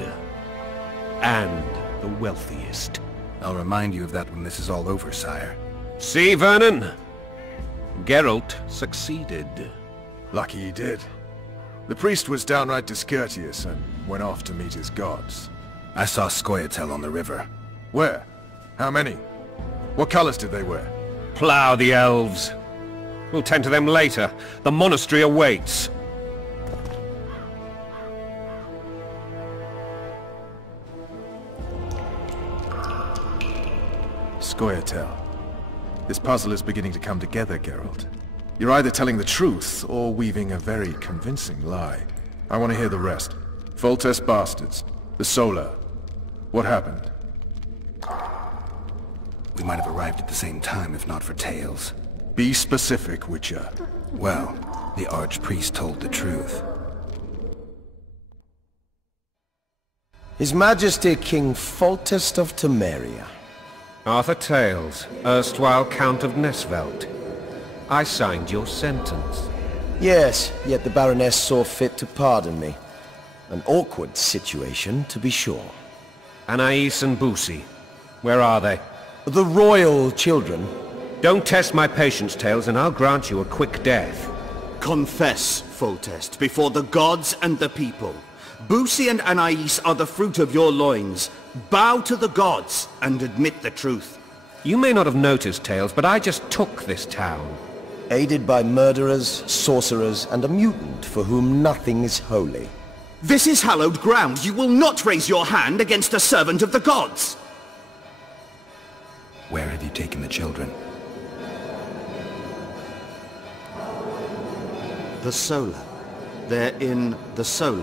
And the wealthiest. I'll remind you of that when this is all over, sire. See, Vernon? Geralt succeeded. Lucky he did. The priest was downright discourteous and went off to meet his gods. I saw Scoia'tael on the river. Where? How many? What colors did they wear? Plough the elves. We'll tend to them later. The monastery awaits. Scoia'tael. This puzzle is beginning to come together, Geralt. You're either telling the truth, or weaving a very convincing lie. I want to hear the rest. Foltest bastards. The Solar. What happened? We might have arrived at the same time, if not for tales. Be specific, Witcher. Well, the Archpriest told the truth. His Majesty King Foltest of Temeria. Arthur Tales, erstwhile Count of Nesvelt. I signed your sentence. Yes, yet the Baroness saw fit to pardon me. An awkward situation, to be sure. Anais and Boussy, where are they? The royal children. Don't test my patience, Tales, and I'll grant you a quick death. Confess, Foltest, before the gods and the people. Boussy and Anais are the fruit of your loins. Bow to the gods and admit the truth. You may not have noticed, Tales, but I just took this town. Aided by murderers, sorcerers, and a mutant for whom nothing is holy. This is hallowed ground. You will not raise your hand against a servant of the gods. Where have you taken the children? The Solar. They're in the Solar.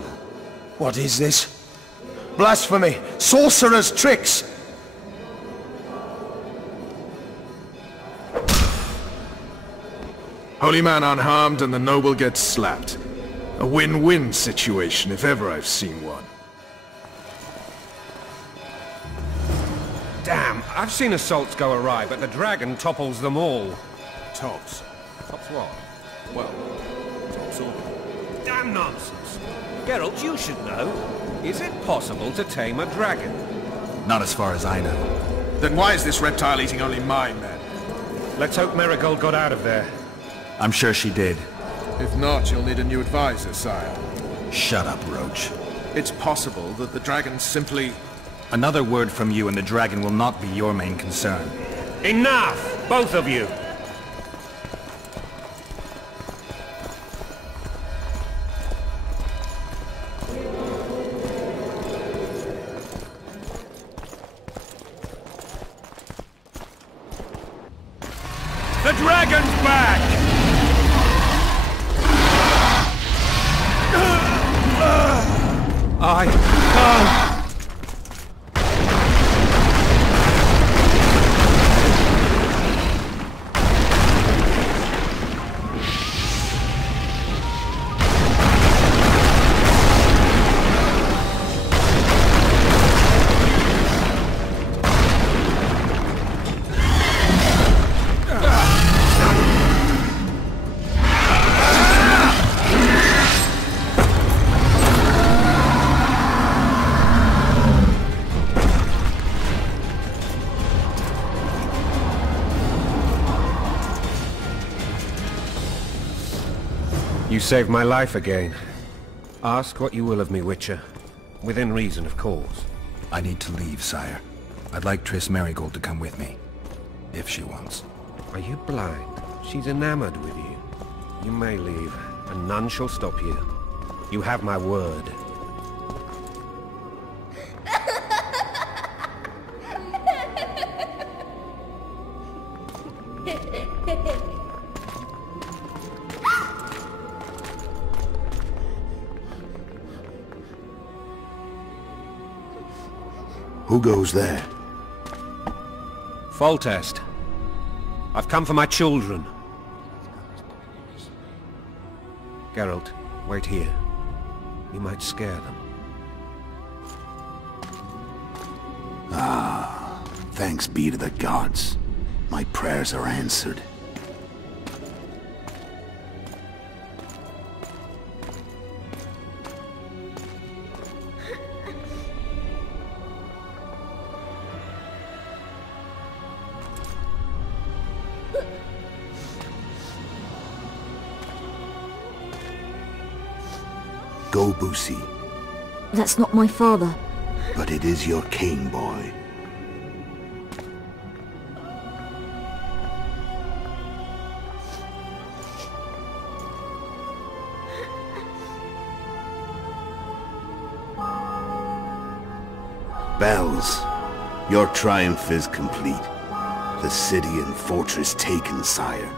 What is this? Blasphemy! Sorcerer's tricks! Holy man unharmed and the noble gets slapped. A win-win situation, if ever I've seen one. Damn, I've seen assaults go awry, but the dragon topples them all. Tops? Tops what? Well, tops all. Damn nonsense. Geralt, you should know. Is it possible to tame a dragon? Not as far as I know. Then why is this reptile eating only my men? Let's hope Marigold got out of there. I'm sure she did. If not, you'll need a new advisor, sire. Shut up, Roach. It's possible that the dragon simply... Another word from you and the dragon will not be your main concern. Enough! Both of you! The dragon's back! You saved my life again. Ask what you will of me, Witcher. Within reason, of course. I need to leave, sire. I'd like Triss Merigold to come with me. If she wants. Are you blind? She's enamored with you. You may leave, and none shall stop you. You have my word. Who goes there? Foltest. I've come for my children. Geralt, wait here. You might scare them. Ah, thanks be to the gods. My prayers are answered. Go, Boosie. That's not my father. But it is your king, boy. Bells, your triumph is complete. The city and fortress taken, sire.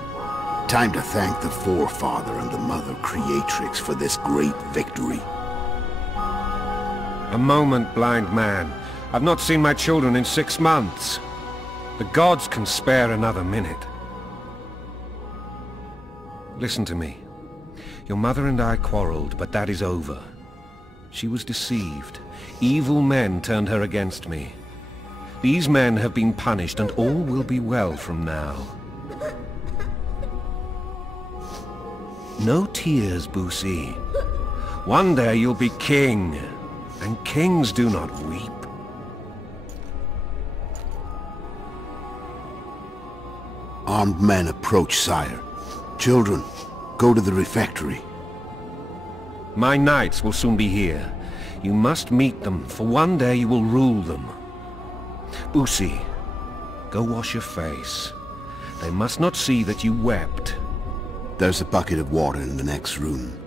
Time to thank the forefather and the mother creatrix for this great victory. A moment, blind man. I've not seen my children in 6 months. The gods can spare another minute. Listen to me. Your mother and I quarreled, but that is over. She was deceived. Evil men turned her against me. These men have been punished, and all will be well from now. No tears, Boosie. One day you'll be king, and kings do not weep. Armed men approach, sire. Children, go to the refectory. My knights will soon be here. You must meet them, for one day you will rule them. Boosie, go wash your face. They must not see that you wept. There's a bucket of water in the next room.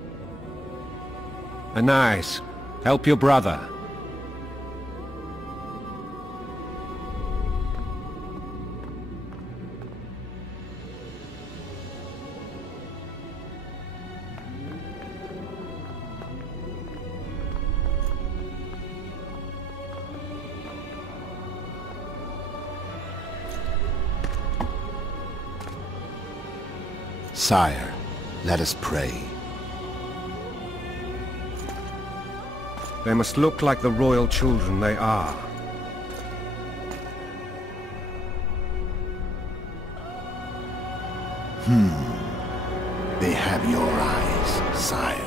Anais, help your brother. Sire, let us pray. They must look like the royal children they are. They have your eyes, sire.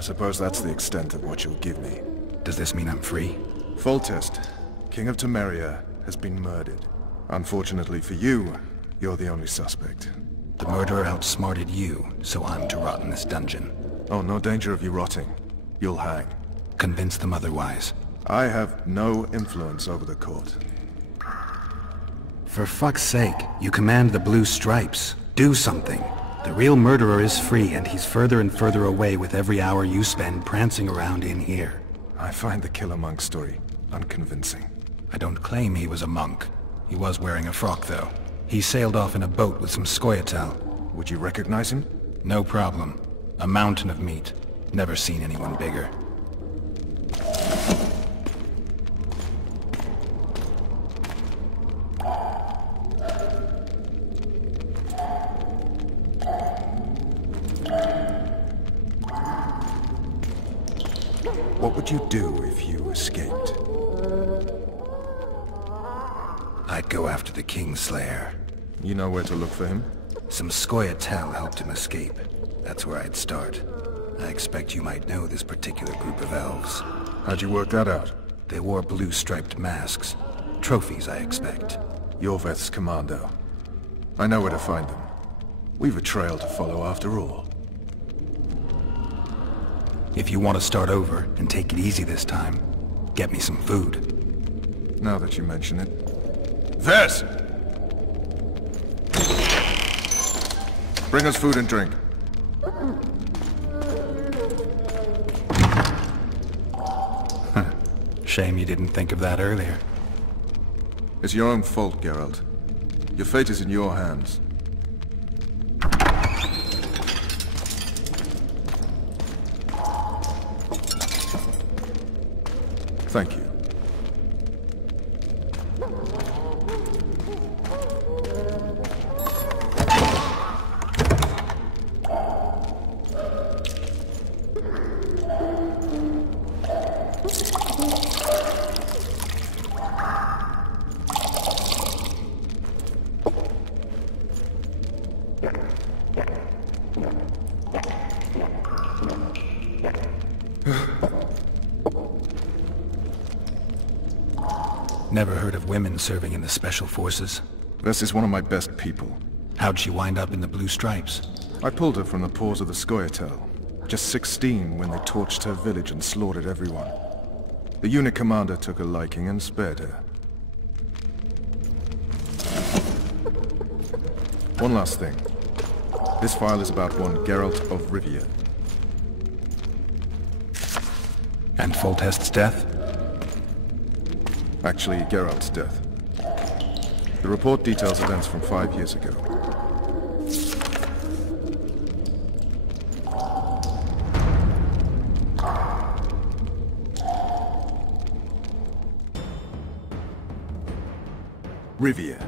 I suppose that's the extent of what you'll give me. Does this mean I'm free? Foltest, King of Temeria, has been murdered. Unfortunately for you, you're the only suspect. The murderer outsmarted you, so I'm to rot in this dungeon. Oh, no danger of you rotting. You'll hang. Convince them otherwise. I have no influence over the court. For fuck's sake, you command the Blue Stripes. Do something. The real murderer is free, and he's further and further away with every hour you spend prancing around in here. I find the Killer Monk story unconvincing. I don't claim he was a monk. He was wearing a frock, though. He sailed off in a boat with some Scoia'tael. Would you recognize him? No problem. A mountain of meat. Never seen anyone bigger. What would you do if you escaped? I'd go after the Kingslayer. You know where to look for him? Some Scoia'tael helped him escape. That's where I'd start. I expect you might know this particular group of elves. How'd you work that out? They wore blue-striped masks. Trophies, I expect. Yorveth's commando. I know where to find them. We've a trail to follow after all. If you want to start over and take it easy this time, get me some food. Now that you mention it. Vess! Bring us food and drink. Shame you didn't think of that earlier. It's your own fault, Geralt. Your fate is in your hands. Thank you. Never heard of women serving in the Special Forces. Vess is one of my best people. How'd she wind up in the Blue Stripes? I pulled her from the paws of the Scoia'tael. Just 16 when they torched her village and slaughtered everyone. The unit commander took a liking and spared her. One last thing. This file is about one Geralt of Rivia. And Foltest's death? Actually, Geralt's death. The report details events from 5 years ago. Rivia.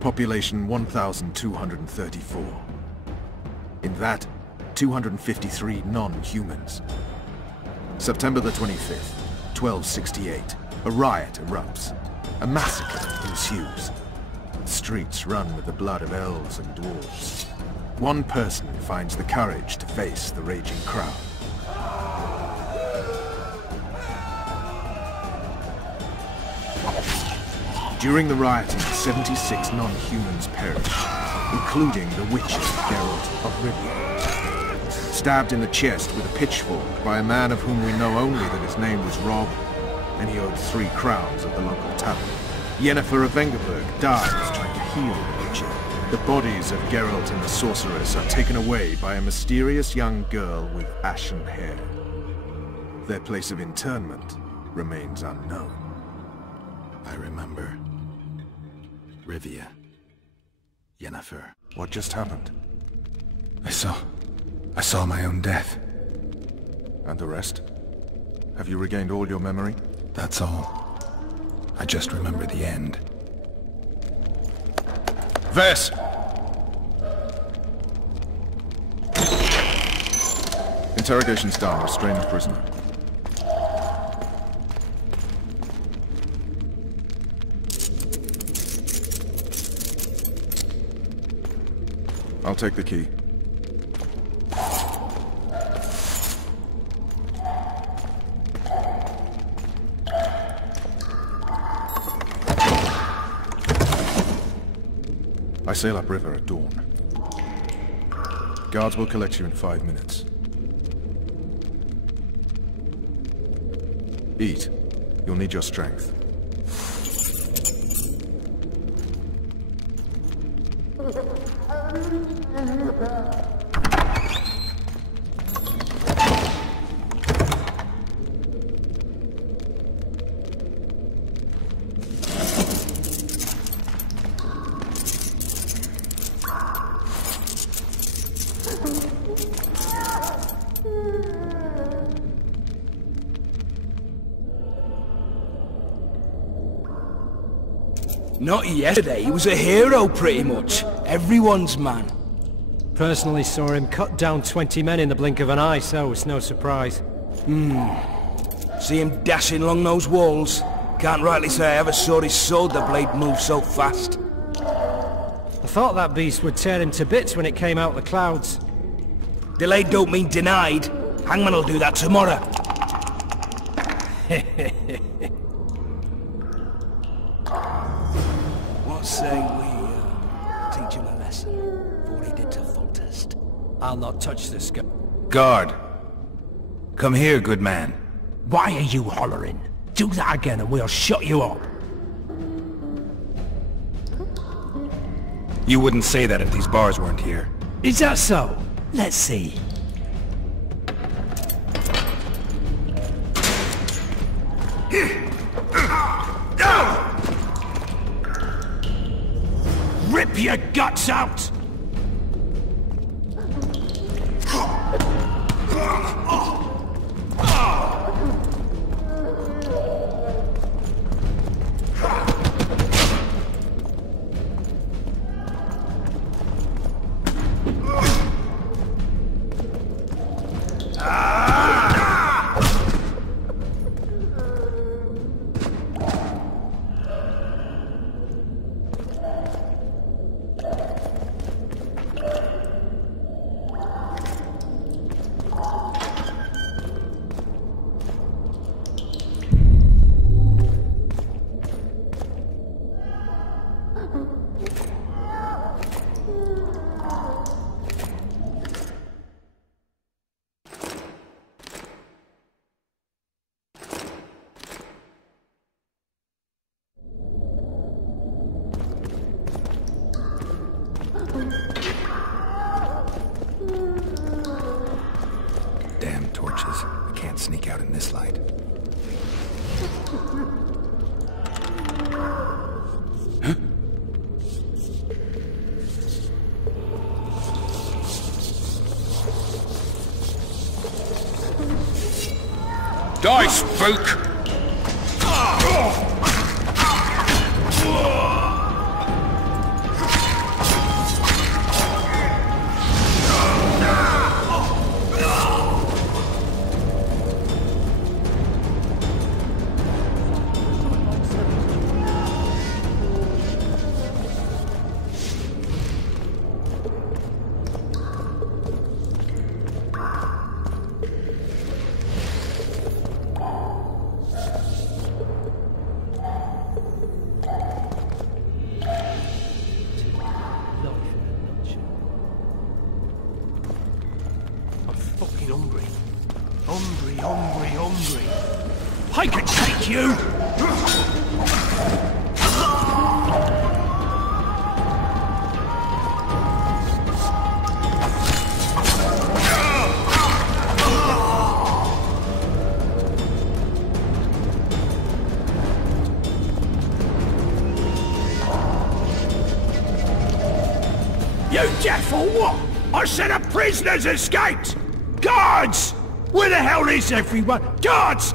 Population 1,234. In that, 253 non-humans. September the 25th, 1268. A riot erupts. A massacre ensues. Streets run with the blood of elves and dwarves. One person finds the courage to face the raging crowd. During the rioting, 76 non-humans perished, including the Witcher Geralt of Rivia. Stabbed in the chest with a pitchfork by a man of whom we know only that his name was Rob, and he owed 3 crowns at the local tavern. Yennefer of Vengerberg dies trying to heal the Witcher. The bodies of Geralt and the Sorceress are taken away by a mysterious young girl with ashen hair. Their place of internment remains unknown. I remember. Rivia. Yennefer. What just happened? I saw my own death. And the rest? Have you regained all your memory? That's all. I just remember the end. Vess! Interrogation's done. Restrain the prisoner. I'll take the key. sail upriver at dawn. Guards will collect you in 5 minutes. Eat. You'll need your strength. Not yesterday, he was a hero pretty much. Everyone's man. Personally saw him cut down 20 men in the blink of an eye, so it's no surprise. See him dashing along those walls? Can't rightly say I ever saw his sword, the blade move so fast. I thought that beast would tear him to bits when it came out the clouds. Delayed don't mean denied. Hangman will do that tomorrow. What say we teach him a lesson for what he did to Foltest? I'll not touch this guy. Guard! Come here, good man. Why are you hollering? Do that again and we'll shut you up. You wouldn't say that if these bars weren't here. Is that so? Let's see. Rip your guts out! Damn torches. I can't sneak out in this light. Huh? Die, spook! Hungry. I can take you! You deaf or what? I said a prisoner's escaped! Guards! Where the hell is everyone? Guards!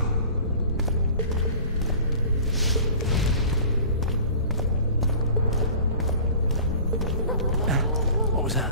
What was that?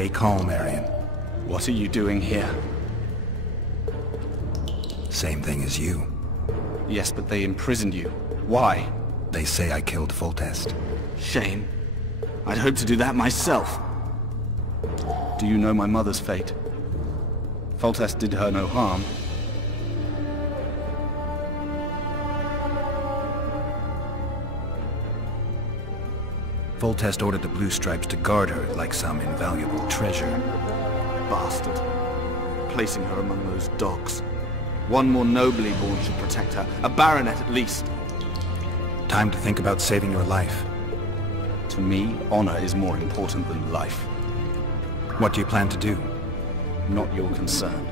Stay calm, Arian. What are you doing here? Same thing as you. Yes, but they imprisoned you. Why? They say I killed Foltest. Shame. I'd hoped to do that myself. Do you know my mother's fate? Foltest did her no harm. Foltest ordered the Blue Stripes to guard her like some invaluable treasure. Bastard. Placing her among those dogs. One more nobly born should protect her. A baronet at least. Time to think about saving your life. To me, honor is more important than life. What do you plan to do? Not your concern.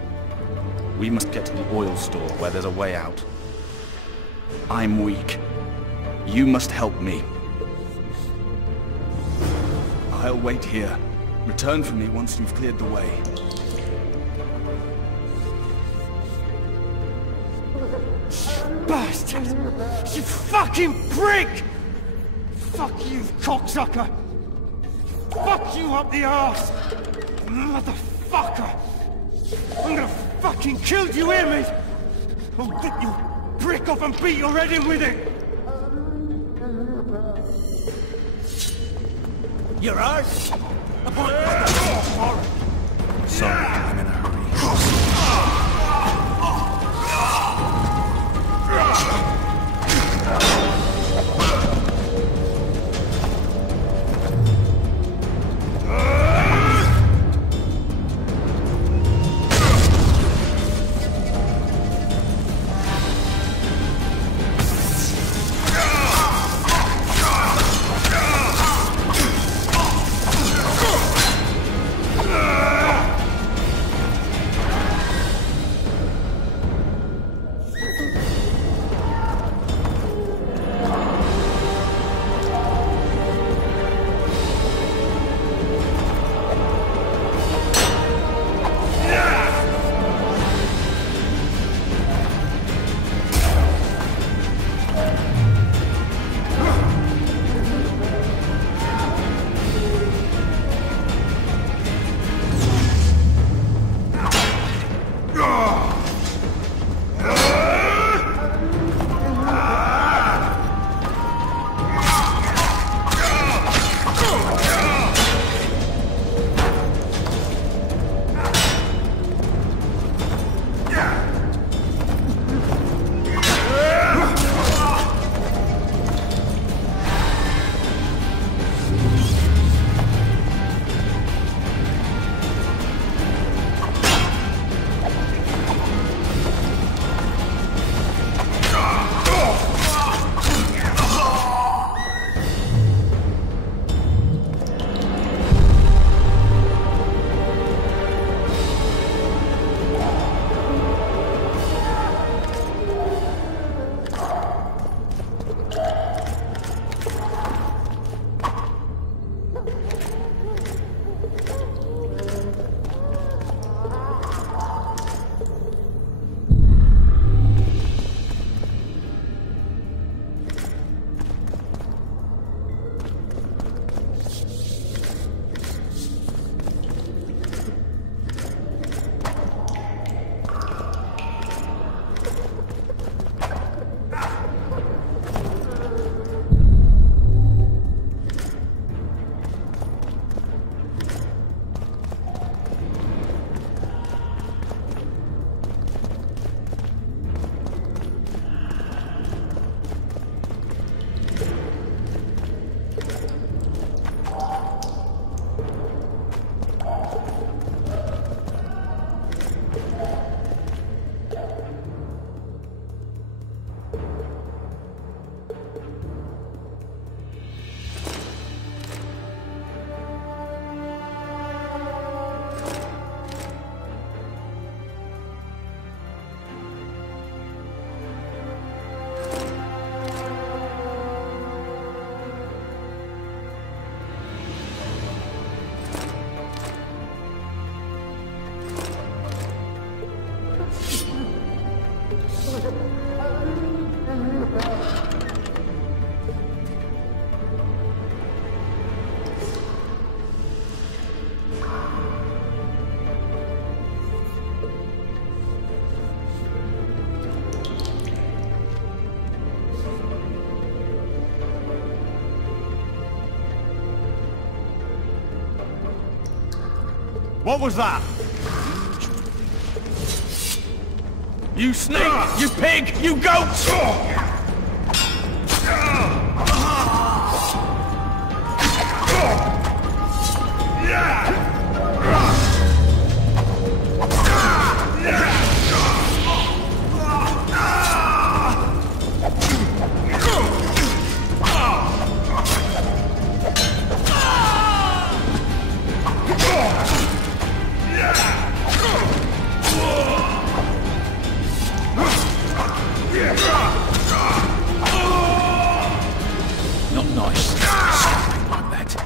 We must get to the oil store where there's a way out. I'm weak. You must help me. I'll wait here. Return for me once you've cleared the way. Bastard! You fucking prick! Fuck you, cocksucker! Fuck you up the arse! Motherfucker! I'm gonna fucking kill you, hear me? I'll rip you prick off and beat your head in with it! You're ours? Sorry, I'm in a hurry. What was that? You snake! You pig! You goat! Not nice. Something like that.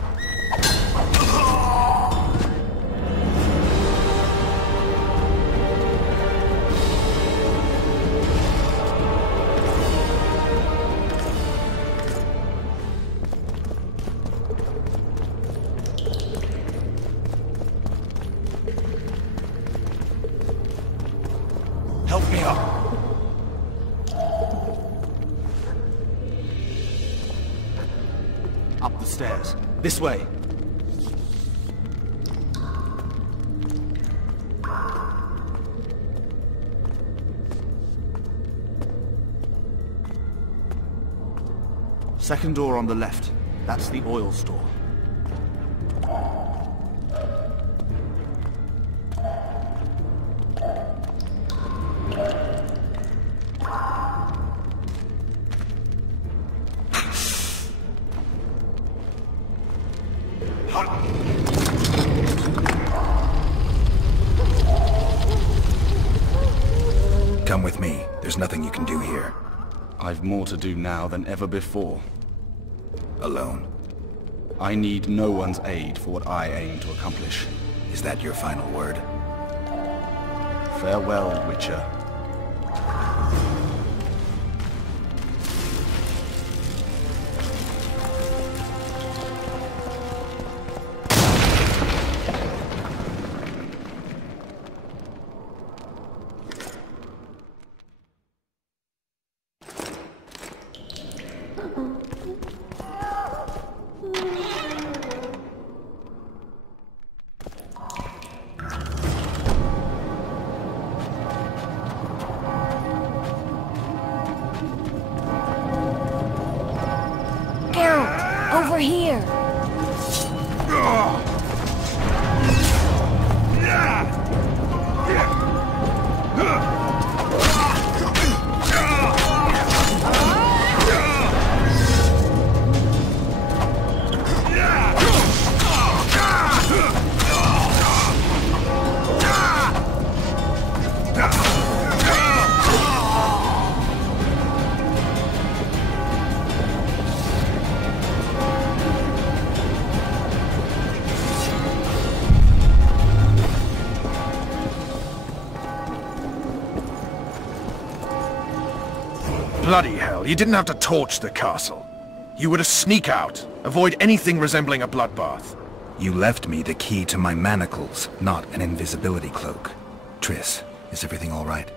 Help me up. Up the stairs. This way. Second door on the left. That's the oil store. Come with me. There's nothing you can do here. I've more to do now than ever before. Alone? I need no one's aid for what I aim to accomplish. Is that your final word? Farewell, Witcher. Over here! Bloody hell, you didn't have to torch the castle. You were to sneak out, avoid anything resembling a bloodbath. You left me the key to my manacles, not an invisibility cloak. Triss, is everything all right?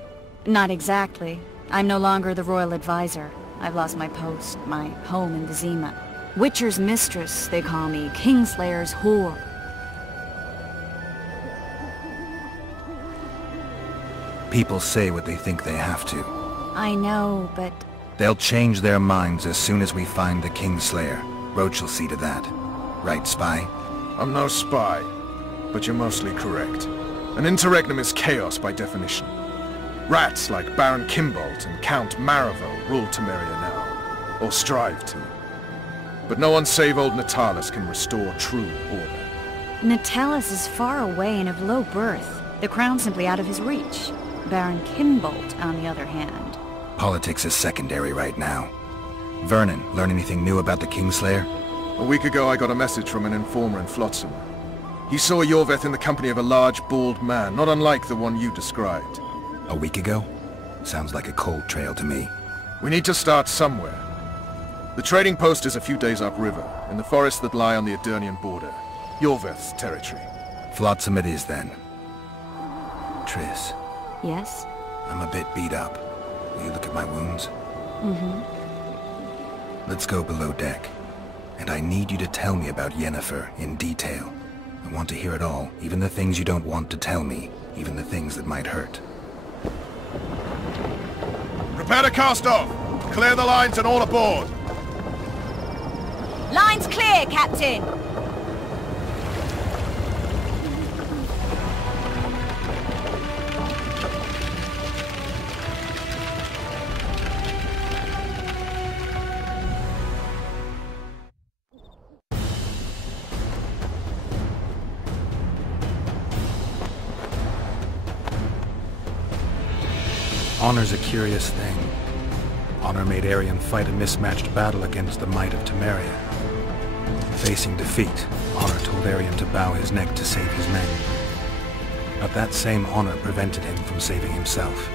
Not exactly. I'm no longer the royal advisor. I've lost my post, my home in Vizima. Witcher's mistress, they call me. Kingslayer's whore. People say what they think they have to. I know, but... They'll change their minds as soon as we find the Kingslayer. Roach will see to that. Right, Spy? I'm no spy, but you're mostly correct. An interregnum is chaos by definition. Rats like Baron Kimbolt and Count Maravel rule Temeria now, or strive to. But no one save old Natalis can restore true order. Natalis is far away and of low birth. The crown's simply out of his reach. Baron Kimbolt, on the other hand... Politics is secondary right now. Vernon, learn anything new about the Kingslayer? A week ago I got a message from an informer in Flotsam. He saw Yorveth in the company of a large, bald man, not unlike the one you described. A week ago? Sounds like a cold trail to me. We need to start somewhere. The trading post is a few days upriver, in the forests that lie on the Adernian border. Yorveth's territory. Flotsam it is, then. Triss. Yes? I'm a bit beat up. Will you look at my wounds? Mm-hmm. Let's go below deck. And I need you to tell me about Yennefer in detail. I want to hear it all, even the things you don't want to tell me, even the things that might hurt. Prepare to cast off! Clear the lines and all aboard! Line's clear, Captain! Honor's a curious thing. Honor made Arion fight a mismatched battle against the might of Temeria. Facing defeat, Honor told Arion to bow his neck to save his men. But that same honor prevented him from saving himself.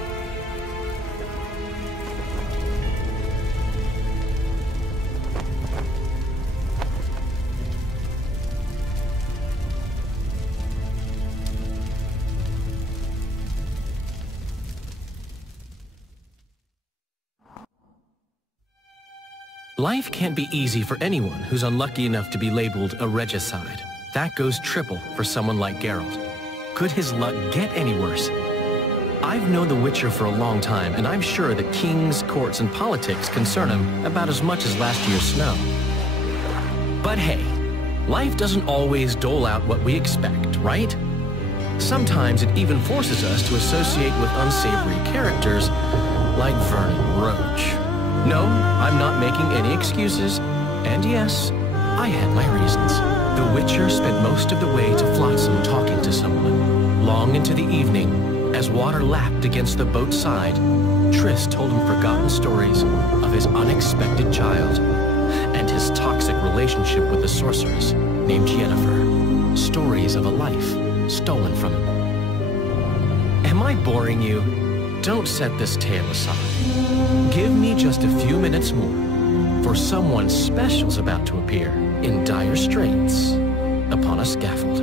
Life can't be easy for anyone who's unlucky enough to be labeled a regicide. That goes triple for someone like Geralt. Could his luck get any worse? I've known the Witcher for a long time, and I'm sure that kings, courts, and politics concern him about as much as last year's snow. But hey, life doesn't always dole out what we expect, right? Sometimes it even forces us to associate with unsavory characters like Vernon Roach. No, I'm not making any excuses, and yes, I had my reasons. The Witcher spent most of the way to Flotsam talking to someone. Long into the evening, as water lapped against the boat's side, Triss told him forgotten stories of his unexpected child and his toxic relationship with the sorceress named Yennefer. Stories of a life stolen from him. Am I boring you? Don't set this tale aside. Give me just a few minutes more, for someone special's about to appear in dire straits upon a scaffold.